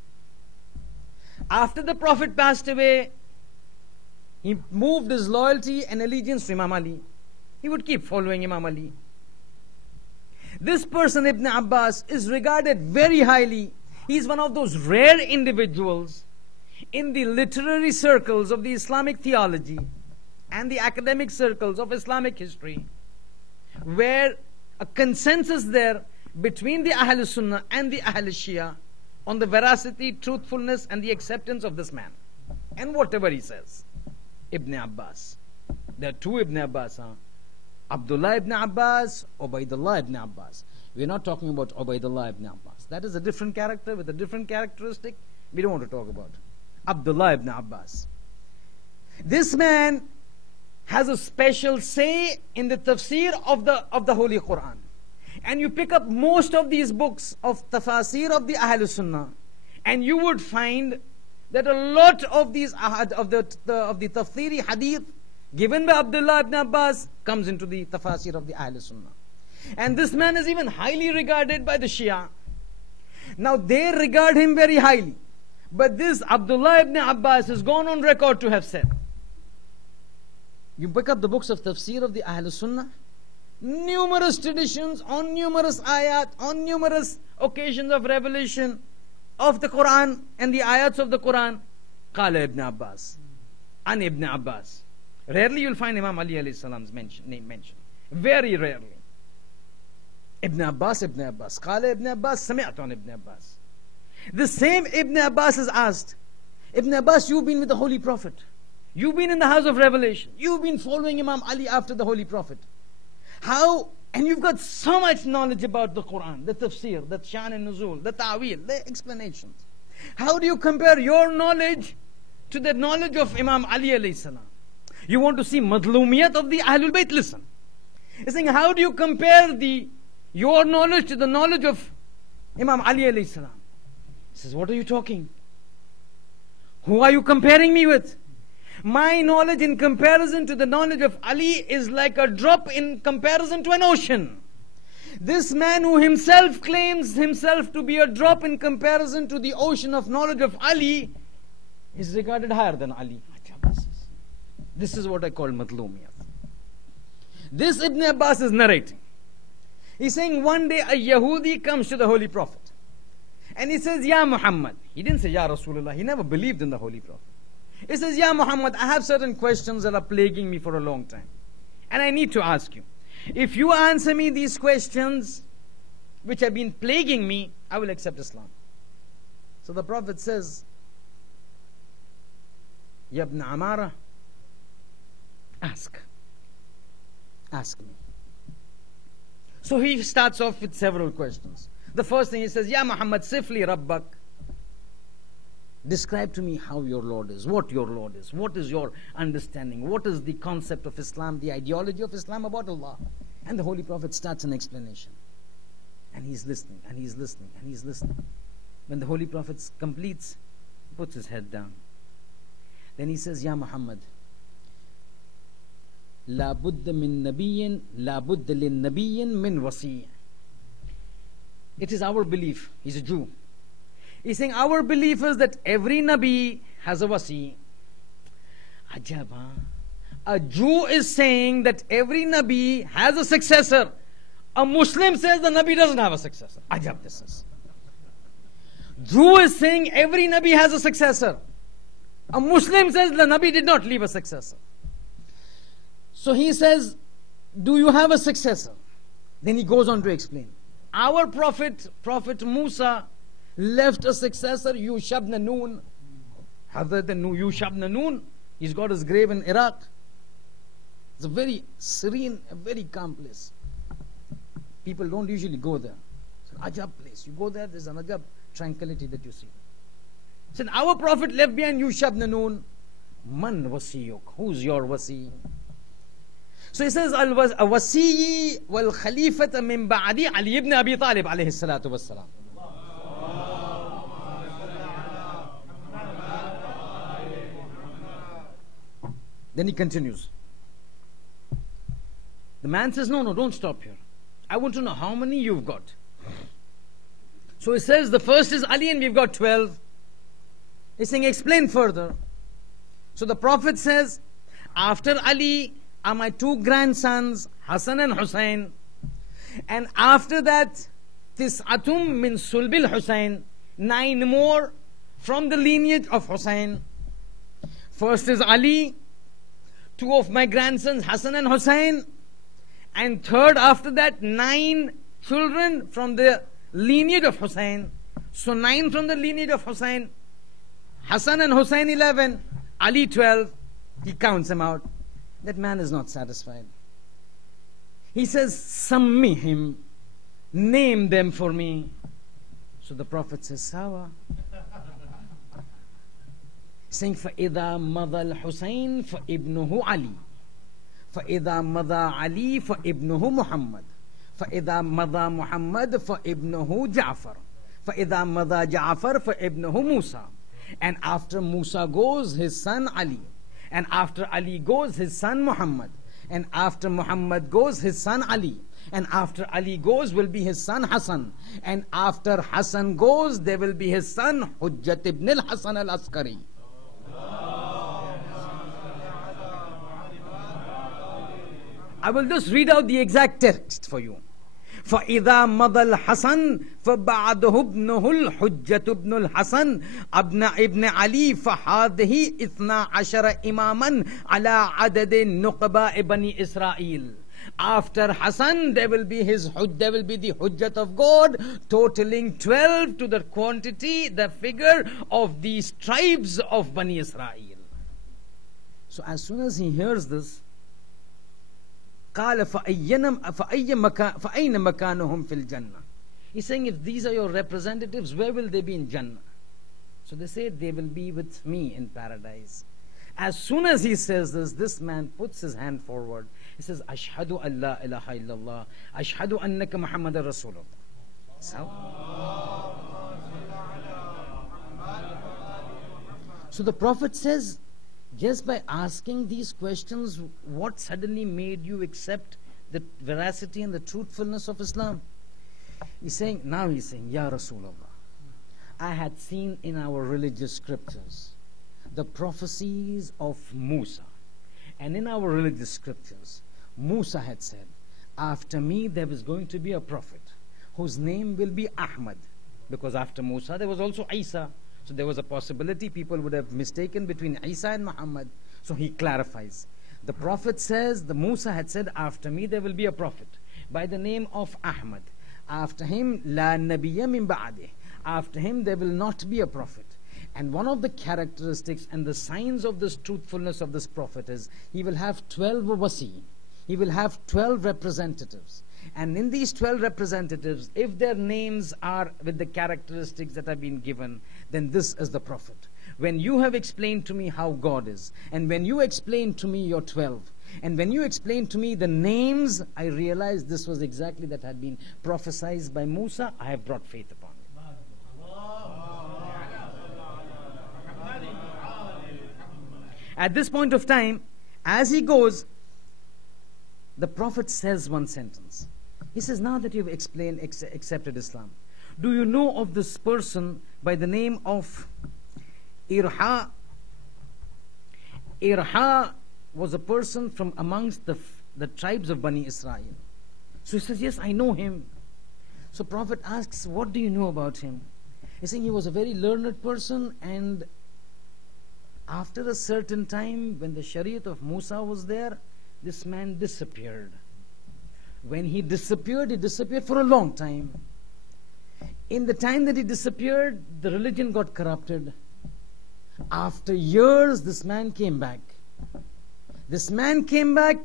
After the Prophet passed away, he moved his loyalty and allegiance to Imam Ali. He would keep following Imam Ali. This person, Ibn Abbas, is regarded very highly. He is one of those rare individuals in the literary circles of the Islamic theology and the academic circles of Islamic history, where a consensus there between the Ahl Sunnah and the Ahl Shia on the veracity, truthfulness and the acceptance of this man and whatever he says. Ibn Abbas. There are two Ibn Abbas. Abdullah ibn Abbas, Ubaidullah ibn Abbas. We're not talking about Ubaidullah ibn Abbas. That is a different character with a different characteristic. We don't want to talk about Abdullah ibn Abbas. This man has a special say in the tafsir of the Holy Quran. And you pick up most of these books of tafsir of the Ahl Sunnah, and you would find that a lot of these of the tafsiri hadith given by Abdullah ibn Abbas comes into the tafsir of the Ahl Sunnah. And this man is even highly regarded by the Shia. Now they regard him very highly. But this Abdullah ibn Abbas has gone on record to have said, you pick up the books of tafsir of the Ahl Sunnah, numerous traditions on numerous ayat, on numerous occasions of revelation of the Quran and the ayats of the Quran. Qala ibn Abbas, an ibn Abbas. Rarely you'll find Imam Ali alayhi salam's name mentioned. Very rarely. Ibn Abbas, Qala ibn Abbas, sami'tu an ibn Abbas. The same Ibn Abbas is asked, Ibn Abbas, you've been with the Holy Prophet. You've been in the house of revelation. You've been following Imam Ali after the Holy Prophet. How, and you've got so much knowledge about the Quran, the tafsir, the shan and nuzul, the ta'wil, the explanations. How do you compare your knowledge to the knowledge of Imam Ali alayhi salam? You want to see madlumiyat of the Ahlul Bayt? Listen. He's saying, how do you compare your knowledge to the knowledge of Imam Ali alayhi salam? He says, what are you talking? Who are you comparing me with? My knowledge in comparison to the knowledge of Ali is like a drop in comparison to an ocean. This man who himself claims himself to be a drop in comparison to the ocean of knowledge of Ali is regarded higher than Ali. This is what I call matlumiyat. This Ibn Abbas is narrating. He's saying one day a Yahudi comes to the Holy Prophet and he says, Ya Muhammad. He didn't say Ya Rasulullah. He never believed in the Holy Prophet. He says, Ya Muhammad, I have certain questions that are plaguing me for a long time. And I need to ask you. If you answer me these questions, which have been plaguing me, I will accept Islam. So the Prophet says, Ya Ibn Amara, ask. Ask me. So he starts off with several questions. The first thing he says, Ya Muhammad, sifli Rabbak. Describe to me how your Lord is, what your Lord is, what is your understanding, what is the concept of Islam, the ideology of Islam about Allah. And the Holy Prophet starts an explanation. And he's listening, and he's listening, and he's listening. When the Holy Prophet completes, he puts his head down. Then he says, Ya Muhammad, La budda min nabiyyin, la budda lin nabiyyin min wasi'. It is our belief, he's a Jew. He's saying our belief is that every Nabi has a wasi. Ajab, huh? A Jew is saying that every Nabi has a successor. A Muslim says the Nabi doesn't have a successor. Ajab this is. Jew is saying every Nabi has a successor. A Muslim says the Nabi did not leave a successor. So he says, do you have a successor? Then he goes on to explain. Our Prophet Musa, left a successor, Yusha ibn Nun. Hazrat Yusha ibn Nun, he's got his grave in Iraq. It's a very serene, a very calm place. People don't usually go there. It's an ajab place. You go there, there's an ajab tranquility that you see. So our Prophet left behind Yusha ibn Nun. Man wasiyuk. Who's your wasi? So he says, Al-wasiyi wal-khalifata min ba'di Ali ibn Abi Talib alayhi salatu wassalam. Then he continues. The man says, no, don't stop here. I want to know how many you've got. So he says, the first is Ali and we've got 12. He's saying, explain further. So the Prophet says, after Ali are my two grandsons, Hassan and Hussein. And after that, Tis'atum min sulbil Hussein, 9 more from the lineage of Hussein. First is Ali, 2 of my grandsons, Hassan and Hussein. And third after that, 9 children from the lineage of Hussein. So 9 from the lineage of Hussein. Hassan and Hussein 11, Ali 12. He counts them out. That man is not satisfied. He says, Sammihim, name them for me. So the Prophet says, Sawa. Saying, فَإِذَا مَضَى الْحُسَيْنِ فَإِبْنُهُ عَلِي فَإِذَا مَضَى عَلِي فَإِبْنُهُ مُحَمَّدٌ فَإِذَا مَضَى مُحَمَّدٌ فَإِبْنُهُ جَعْفَرٌ فَإِذَا مَضَى جَعْفَرٌ فَإِبْنُهُ مُوسَى. And after Musa goes, his son Ali. And after Ali goes, his son Muhammad. And after Muhammad goes, his son Ali. And after Ali goes will be his son Hassan. And after Hassan goes, there will be his son Hujjat ibn al-Hasan al-Askari. I will just read out the exact text for you. فَإِذَا مَضَى الْحَسَنُ فَبَعْدَهُ ابْنُهُ الْحُجَّةُ ابْنُ الْحَسَنِ ابْنَ عَلِي فَهَذِهِ 12 إِمَامًا عَلَى عَدَدِ نُقَبَاءِ بَنِي إِسْرَائِيل. After Hassan, there will be the Hujjat of God, totaling 12 to the quantity, the figure of these tribes of Bani Israel. So as soon as he hears this, قال فأين مكانهم في الجنة. He's saying, if these are your representatives, where will they be in Jannah? So they say, they will be with me in paradise. As soon as he says this man puts his hand forward. He says, Ashhadu an la ilaha illallah, Ashhadu annaka Muhammadar Rasulullah. So the Prophet says, just by asking these questions, what suddenly made you accept the veracity and the truthfulness of Islam? He's saying, Ya Rasulullah, I had seen in our religious scriptures the prophecies of Musa. And in our religious scriptures, Musa had said, after me there is going to be a prophet whose name will be Ahmad. Because after Musa there was also Isa. So there was a possibility people would have mistaken between Isa and Muhammad. So he clarifies. The Prophet says, the Musa had said, after me there will be a prophet by the name of Ahmad. After him, La Nabiyya min ba'dih. After him there will not be a prophet. And one of the characteristics and the signs of this truthfulness of this prophet is, he will have 12 wasi. He will have 12 representatives. And in these 12 representatives, if their names are with the characteristics that have been given, then this is the prophet. When you have explained to me how God is, and when you explained to me your 12, and when you explained to me the names, I realized this was exactly that had been prophesied by Musa. I have brought faith upon it. At this point of time, as he goes, the Prophet says one sentence. He says, now that you've explained, accepted Islam, do you know of this person by the name of Irha? Irha was a person from amongst the tribes of Bani Israel. So he says, yes, I know him. So Prophet asks, what do you know about him? He's saying he was a very learned person, and after a certain time, when the Shariat of Musa was there, this man disappeared. When he disappeared for a long time. In the time that he disappeared, the religion got corrupted. After years, this man came back. This man came back,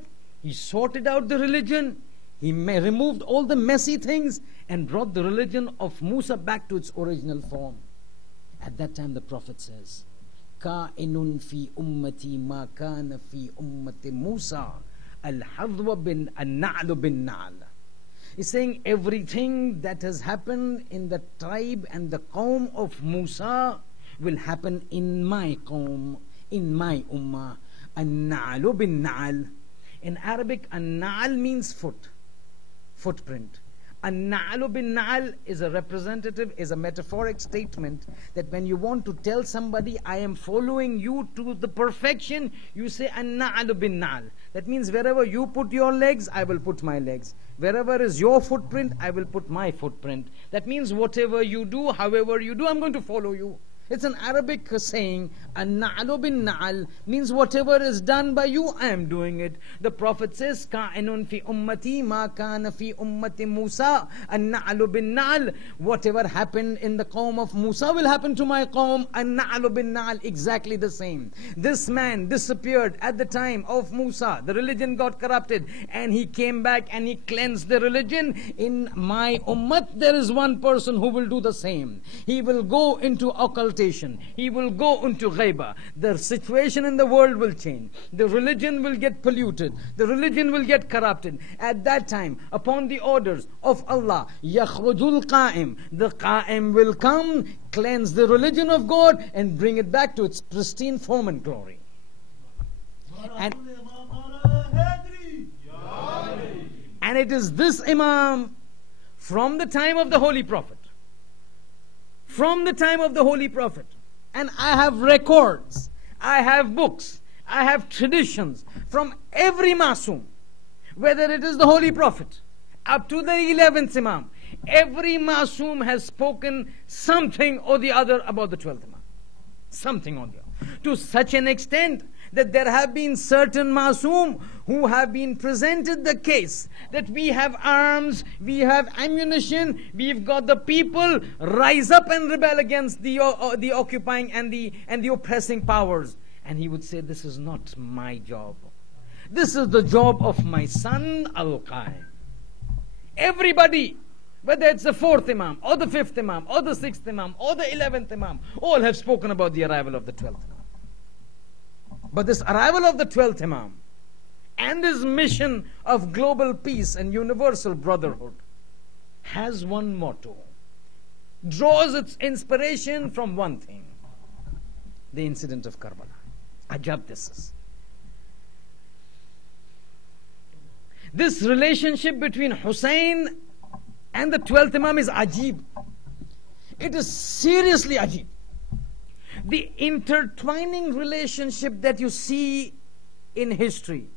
he sorted out the religion, he removed all the messy things and brought the religion of Musa back to its original form. At that time the Prophet says, Ka'inun fi ummati ma kana fi ummati Musa al-hadwa bin al-na'lu bin na'al. He's saying everything that has happened in the tribe and the qawm of Musa will happen in my qawm, in my ummah. Al-na'lu bin na'al. In Arabic, al-na'al means footprint. An-na'lu bin na'al is a representative, is a metaphoric statement that when you want to tell somebody, I am following you to the perfection, you say an-na'lu bin na'al. That means wherever you put your legs, I will put my legs. Wherever is your footprint, I will put my footprint. That means whatever you do, however you do, I'm going to follow you. It's an Arabic saying, an-na'lu bin na'al means whatever is done by you, I am doing it. The Prophet says, ka'inun fi ummati ma kana fi ummati Musa, an-na'lu bin na'al. Whatever happened in the qawm of Musa will happen to my qawm, an-na'lu bin na'al, exactly the same. This man disappeared at the time of Musa. The religion got corrupted and he came back and he cleansed the religion. In my ummah, there is one person who will do the same. He will go into occultation. He will go into ghaiba. The situation in the world will change. The religion will get polluted. The religion will get corrupted. At that time, upon the orders of Allah, yakhrujul qa'im, the qa'im will come, cleanse the religion of God and bring it back to its pristine form and glory. And it is this Imam from the time of the Holy Prophet. From the time of the Holy Prophet. And I have records, I have books, I have traditions from every Masoom, whether it is the Holy Prophet, up to the 11th Imam. Every Masoom has spoken something or the other about the 12th Imam. Something or the other. To such an extent that there have been certain Masoom who have been presented the case that we have arms, we have ammunition, we've got the people, rise up and rebel against the occupying and the oppressing powers. And he would say, this is not my job. This is the job of my son Al-Qaim. Everybody, whether it's the 4th Imam, or the 5th Imam, or the 6th Imam, or the 11th Imam, all have spoken about the arrival of the 12th Imam. But this arrival of the 12th Imam and this mission of global peace and universal brotherhood has one motto, draws its inspiration from one thing, the incident of Karbala. Ajab this is. This relationship between Hussein and the 12th Imam is ajib. It is seriously ajib. The intertwining relationship that you see in history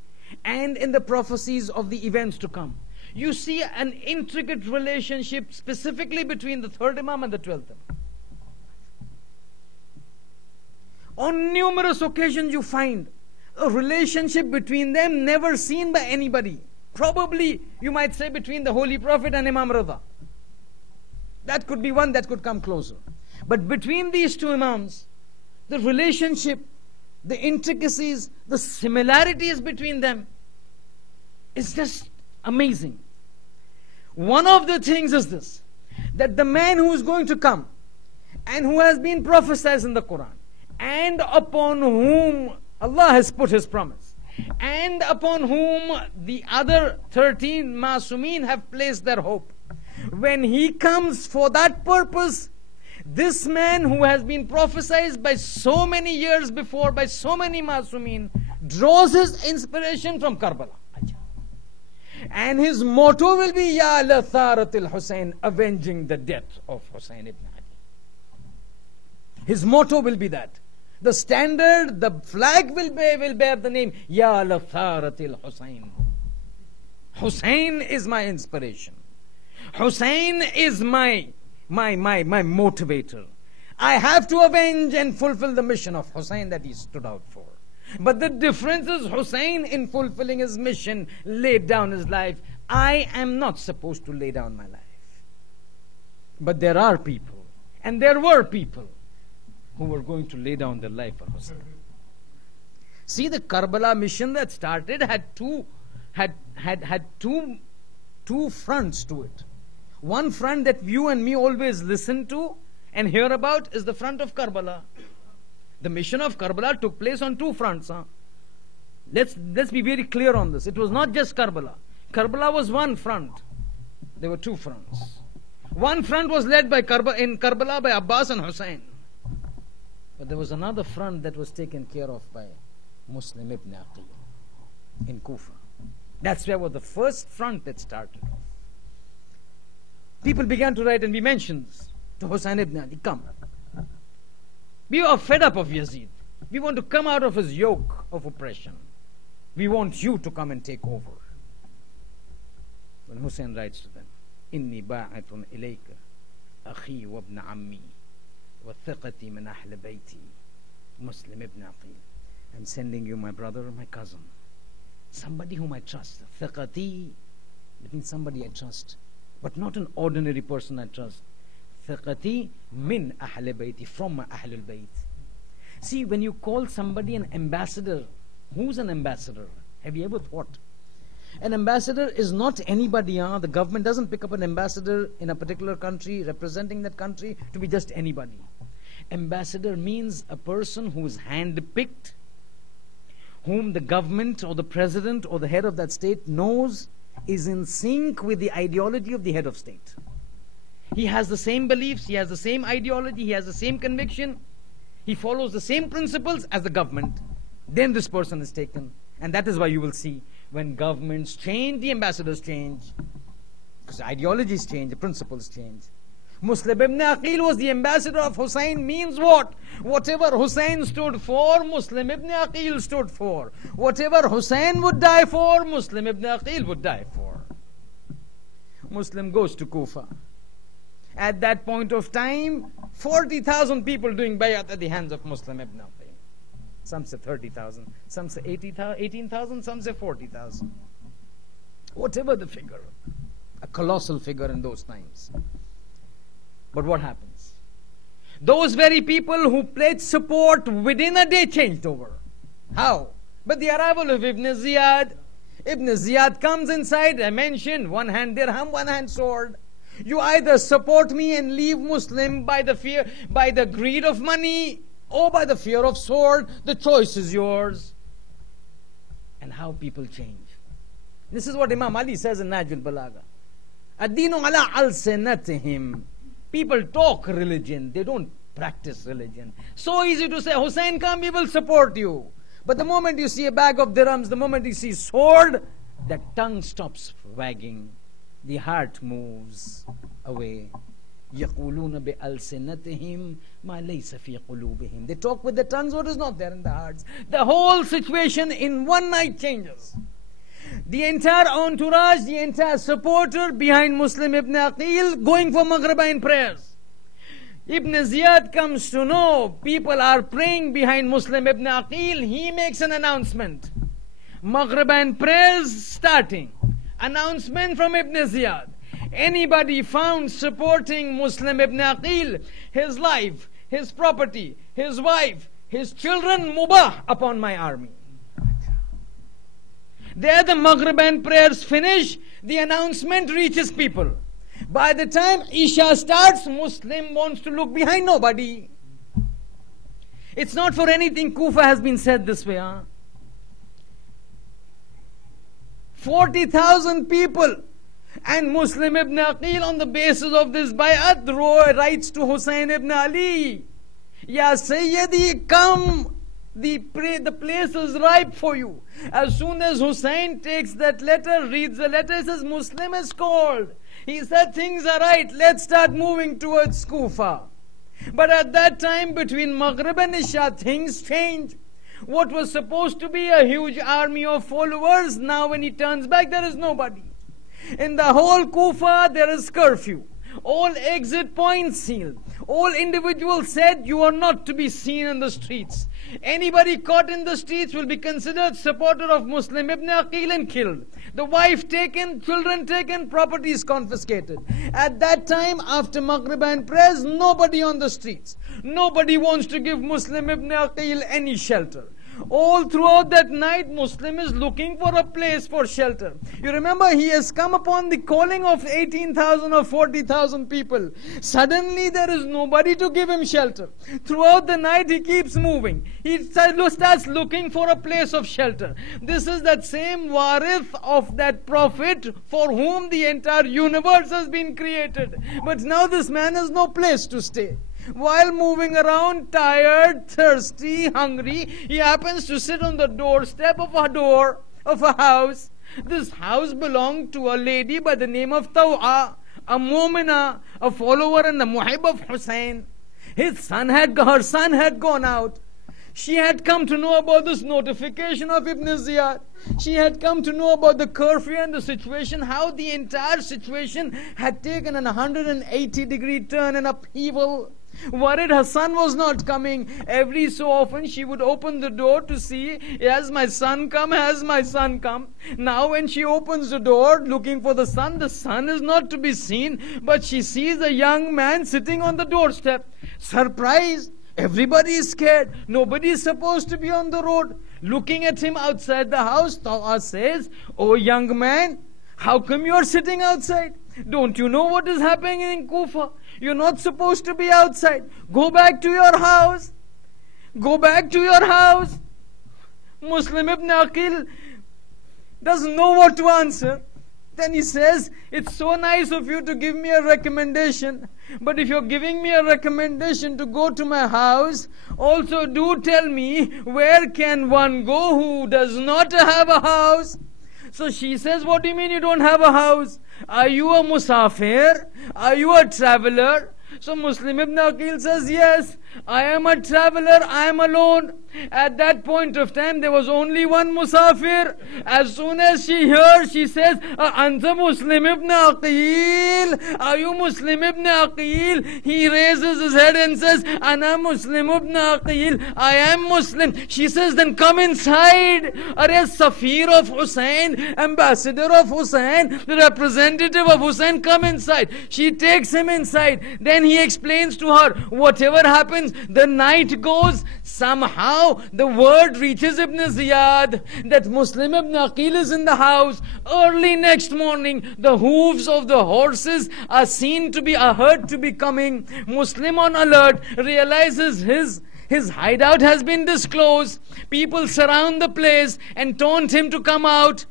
and in the prophecies of the events to come. You see an intricate relationship specifically between the 3rd Imam and the 12th Imam. On numerous occasions you find a relationship between them never seen by anybody. Probably you might say between the Holy Prophet and Imam Rida. That could be one that could come closer. But between these two Imams, the relationship, the intricacies, the similarities between them is just amazing. One of the things is this, that the man who is going to come and who has been prophesied in the Quran and upon whom Allah has put His promise and upon whom the other 13 Masumeen have placed their hope, when he comes for that purpose, this man who has been prophesied by so many years before, by so many Masumeen, draws his inspiration from Karbala. And his motto will be, Ya Latharatil Hussein, avenging the death of Hussein ibn Ali. His motto will be that. The standard, the flag will bear the name, Ya Latharatil Hussein. Hussein is my inspiration. Hussein is my motivator. I have to avenge and fulfill the mission of Hussein that he stood out for. But the difference is Hussein, in fulfilling his mission, laid down his life. I am not supposed to lay down my life. But there are people, and there were people, who were going to lay down their life for Hussein. See, the Karbala mission that started had two fronts to it. One front that you and me always listen to and hear about is the front of Karbala. The mission of Karbala took place on two fronts. Let's be very clear on this. It was not just Karbala. Karbala was one front. There were two fronts. One front was led by in Karbala by Abbas and Hussein. But there was another front that was taken care of by Muslim ibn Aqil in Kufa. That's where was the first front that started off. People began to write, and we mentioned this, to Hussein ibn Ali, come. We are fed up of Yazid. We want to come out of his yoke of oppression. We want you to come and take over. When Hussein writes to them, Inni ba'atun ilayka, akhi wa ibn ammi, wa thiqati min ahl bayti, Muslim ibn Aqil. I'm sending you my brother or my cousin. Somebody whom I trust. Thiqati, it means somebody I trust. But not an ordinary person I trust. Thiqati min ahl bayti, from my ahlul bayt. See, when you call somebody an ambassador, who's an ambassador? Have you ever thought? An ambassador is not anybody. The government doesn't pick up an ambassador in a particular country, representing that country, to be just anybody. Ambassador means a person who is hand-picked, whom the government or the president or the head of that state knows is in sync with the ideology of the head of state. He has the same beliefs, he has the same ideology, he has the same conviction, he follows the same principles as the government. Then this person is taken. And that is why you will see When governments change, the ambassadors change. Because ideologies change, the principles change. Muslim ibn Aqil was the ambassador of Hussein means what? Whatever Hussein stood for, Muslim ibn Aqil stood for. Whatever Hussein would die for, Muslim ibn Aqil would die for. Muslim goes to Kufa. At that point of time, 40,000 people doing bayat at the hands of Muslim ibn Aqil. Some say 30,000, some say 18,000, some say 40,000. Whatever the figure. A colossal figure in those times. But what happens? Those very people who pledged support within a day changed over. How? But the arrival of Ibn Ziyad. Ibn Ziyad comes inside, I mentioned, one hand dirham, one hand sword. You either support me and leave Muslim by the greed of money, or by the fear of sword. The choice is yours. And how people change. This is what Imam Ali says in Najul Balagha. Ad-dinu ala al-sinatihim. People talk religion, they don't practice religion. So easy to say, Hussein, come, we will support you. But the moment you see a bag of dirhams, the moment you see sword, the tongue stops wagging. The heart moves away. يَقُولُونَ بِأَلْسِنَتِهِمْ مَا لَيْسَ فِي قُلُوبِهِمْ. They talk with the tongues what is not there in the hearts. The whole situation in one night changes. The entire entourage, the entire supporter behind Muslim ibn Aqil going for Maghribain prayers. Ibn Ziyad comes to know people are praying behind Muslim ibn Aqil. He makes an announcement. Maghribain prayers starting. Announcement from Ibn Ziyad. Anybody found supporting Muslim ibn Aqil, his life, his property, his wife, his children, mubah upon my army. There the Maghribain prayers finish, the announcement reaches people. By the time Isha starts, Muslim wants to look behind nobody. It's not for anything Kufa has been said this way. 40,000 people. And Muslim ibn Aqil on the basis of this bay'at writes to Hussein ibn Ali, Ya Sayyidi, come. The place is ripe for you. As soon as Hussein takes that letter, reads the letter, he says, Muslim is called. He said, things are right, let's start moving towards Kufa. But at that time, between Maghrib and Isha, things change. What was supposed to be a huge army of followers, now when he turns back, there is nobody. In the whole Kufa, there is curfew. All exit points sealed. All individuals said, you are not to be seen in the streets. Anybody caught in the streets will be considered supporter of Muslim ibn Aqil and killed. The wife taken, children taken, properties confiscated. At that time, after Maghribain prayers, nobody on the streets. Nobody wants to give Muslim ibn Aqil any shelter. All throughout that night, Muslim is looking for a place for shelter. You remember, he has come upon the calling of 18,000 or 40,000 people. Suddenly, there is nobody to give him shelter. Throughout the night, he keeps moving. He starts looking for a place of shelter. This is that same warith of that prophet for whom the entire universe has been created. But now this man has no place to stay. While moving around, tired, thirsty, hungry, he happens to sit on the doorstep of a house. This house belonged to a lady by the name of Taw'a, a mu'mina, a follower and a muhib of Hussein. Her son had gone out. She had come to know about this notification of Ibn Ziyad. She had come to know about the curfew and the situation, how the entire situation had taken an 180-degree turn and upheaval. Worried her son was not coming. Every so often she would open the door to see, has my son come? Has my son come? Now when she opens the door looking for the son is not to be seen, but she sees a young man sitting on the doorstep. Surprised. Everybody is scared. Nobody is supposed to be on the road. Looking at him outside the house, Ta'a says, "Oh young man, how come you are sitting outside? Don't you know what is happening in Kufa? You're not supposed to be outside. Go back to your house. Go back to your house." Muslim ibn Aqil doesn't know what to answer. Then he says, "It's so nice of you to give me a recommendation. But if you're giving me a recommendation to go to my house, also do tell me where can one go who does not have a house?" So she says, what do you mean you don't have a house? Are you a musafir? Are you a traveler? So Muslim ibn Aqil says, yes, I am a traveler, I am alone. At that point of time, there was only one musafir. As soon as she hears, she says, Anta Muslim ibn Aqil? Are you Muslim ibn Aqil? He raises his head and says, Ana Muslim ibn Aqil, I am Muslim. She says, then come inside. Are Safir of Hussein, ambassador of Hussein, the representative of Hussein, come inside. She takes him inside. Then he explains to her, whatever happens, the night goes, somehow the word reaches Ibn Ziyad that Muslim ibn Aqil is in the house. Early next morning, the hooves of the horses are heard to be coming. Muslim on alert realizes his hideout has been disclosed. People surround the place and taunt him to come out.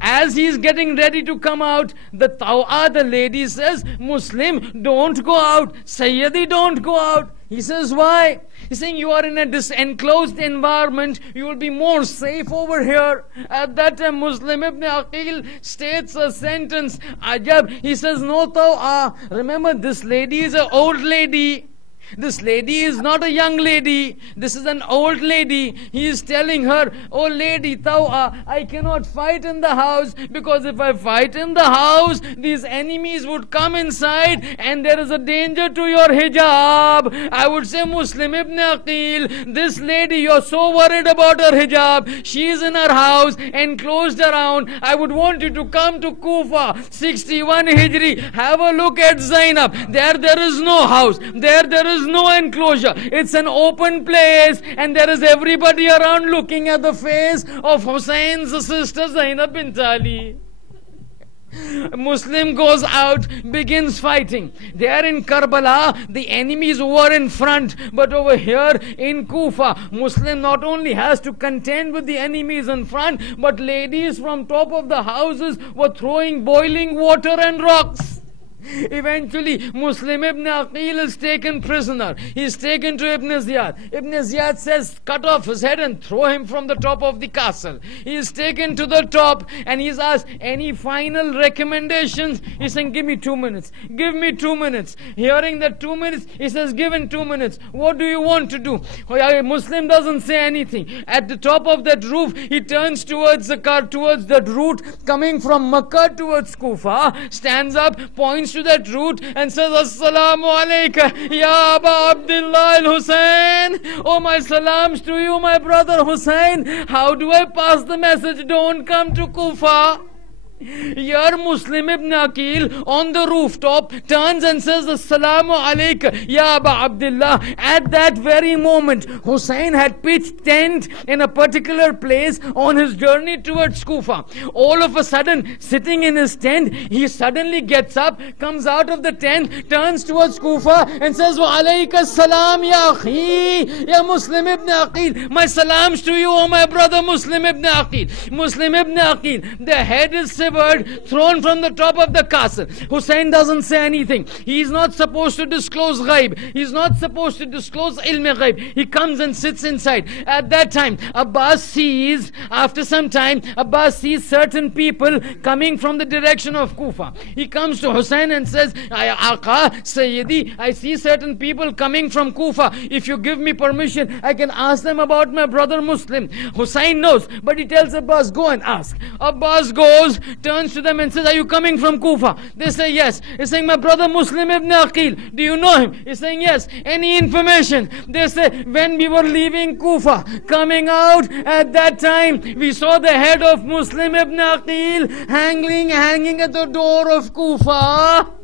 As he is getting ready to come out, the Taw'a, the lady, says, Muslim, don't go out. Sayyidi, don't go out. He says, why? He's saying, you are in an enclosed environment. You will be more safe over here. At that time, Muslim ibn Aqil states a sentence. Ajab. He says, no Taw'a. Remember, this lady is an old lady. This lady is not a young lady. This is an old lady. He is telling her, oh lady, Taw'a, I cannot fight in the house, because if I fight in the house, these enemies would come inside and there is a danger to your hijab. I would say, Muslim ibn Aqil, this lady, you're so worried about her hijab. She is in her house, enclosed around. I would want you to come to Kufa, 61 Hijri. Have a look at Zainab. There is no house. There is no enclosure. It's an open place and there is everybody around looking at the face of Hussein's sister Zainab bint Ali. Muslim goes out, begins fighting. There in Karbala, the enemies were in front, but over here in Kufa, Muslim not only has to contend with the enemies in front, but ladies from top of the houses were throwing boiling water and rocks. Eventually, Muslim ibn Aqil is taken prisoner. He is taken to Ibn Ziyad. Ibn Ziyad says, cut off his head and throw him from the top of the castle. He is taken to the top and he is asked, any final recommendations? He is saying, give me 2 minutes. Give me 2 minutes. Hearing that 2 minutes, he says, given 2 minutes. What do you want to do? Muslim doesn't say anything. At the top of that roof, he turns towards the car, towards that route coming from Makkah towards Kufa, stands up, points to that route and says, Assalamu alayka, Ya Aba Abdullah al-Hussein. Oh, my salams to you, my brother Hussein. How do I pass the message? Don't come to Kufa. Here Muslim ibn Aqil on the rooftop turns and says, Assalamu alayka, Ya Aba Abdullah. At that very moment, Hussein had pitched tent in a particular place on his journey towards Kufa. All of a sudden, sitting in his tent, he suddenly gets up, comes out of the tent, turns towards Kufa and says, Wa alayka salam ya akhi, Ya Muslim ibn Aqil. My salams to you, oh my brother Muslim ibn Aqil. Muslim ibn Aqil, the head is thrown from the top of the castle. Hussein doesn't say anything. He is not supposed to disclose ghaib. He is not supposed to disclose ilm ghaib. He comes and sits inside. At that time, Abbas sees, after some time, Abbas sees certain people coming from the direction of Kufa. He comes to Hussein and says, Aqa, Sayyidi, I see certain people coming from Kufa. If you give me permission, I can ask them about my brother Muslim. Hussein knows, but he tells Abbas, go and ask. Abbas goes, turns to them and says, are you coming from Kufa? They say yes. He's saying, my brother Muslim ibn Aqil, do you know him? He's saying yes. Any information? They say, when we were leaving Kufa, coming out at that time, we saw the head of Muslim ibn Aqil hanging at the door of Kufa.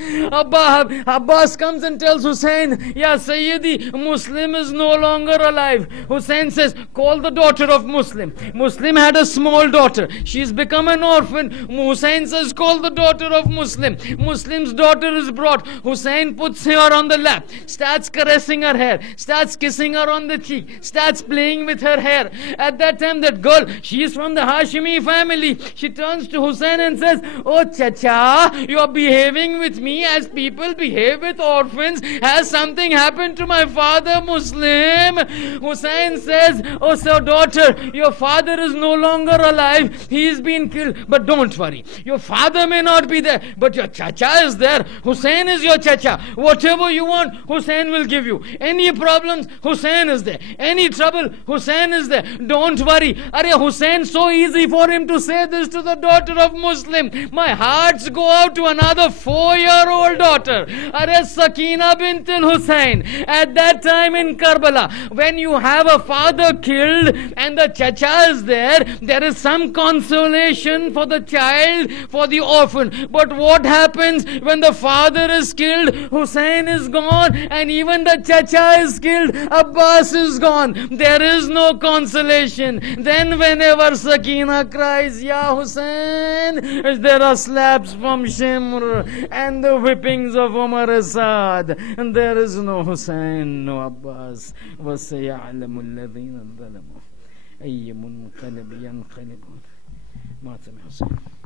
Abbas comes and tells Hussein, Ya Sayyidi, Muslim is no longer alive. Hussein says, call the daughter of Muslim. Muslim had a small daughter. She's become an orphan. Hussein says, call the daughter of Muslim. Muslim's daughter is brought. Hussein puts her on the lap, starts caressing her hair, starts kissing her on the cheek, starts playing with her hair. At that time, that girl, she is from the Hashimi family. She turns to Hussein and says, oh Chacha, you are behaving with me me as people behave with orphans? Has something happened to my father, Muslim? Hussein says, oh, so daughter, your father is no longer alive. He's been killed. But don't worry. Your father may not be there, but your chacha is there. Hussein is your chacha. Whatever you want, Hussein will give you. Any problems, Hussein is there. Any trouble, Hussein is there. Don't worry. Arey Hussein, so easy for him to say this to the daughter of Muslim. My hearts go out to another 4-year-old daughter. Arey Sakina bint Hussein. At that time in Karbala, when you have a father killed and the chacha is there, there is some consolation for the child, for the orphan. But what happens when the father is killed, Hussein is gone, and even the chacha is killed, Abbas is gone? There is no consolation. Then whenever Sakina cries, Ya Hussein, there are slaps from Shimr and the whippings of Umar Asad. And there is no Hussein, no Abbas. وَسَيَعْلَمُ الَّذِينَ ظَلَمُوا أَيَّ مُنْقَلَبٍ يَنْقَلِبُونَ. Hussein.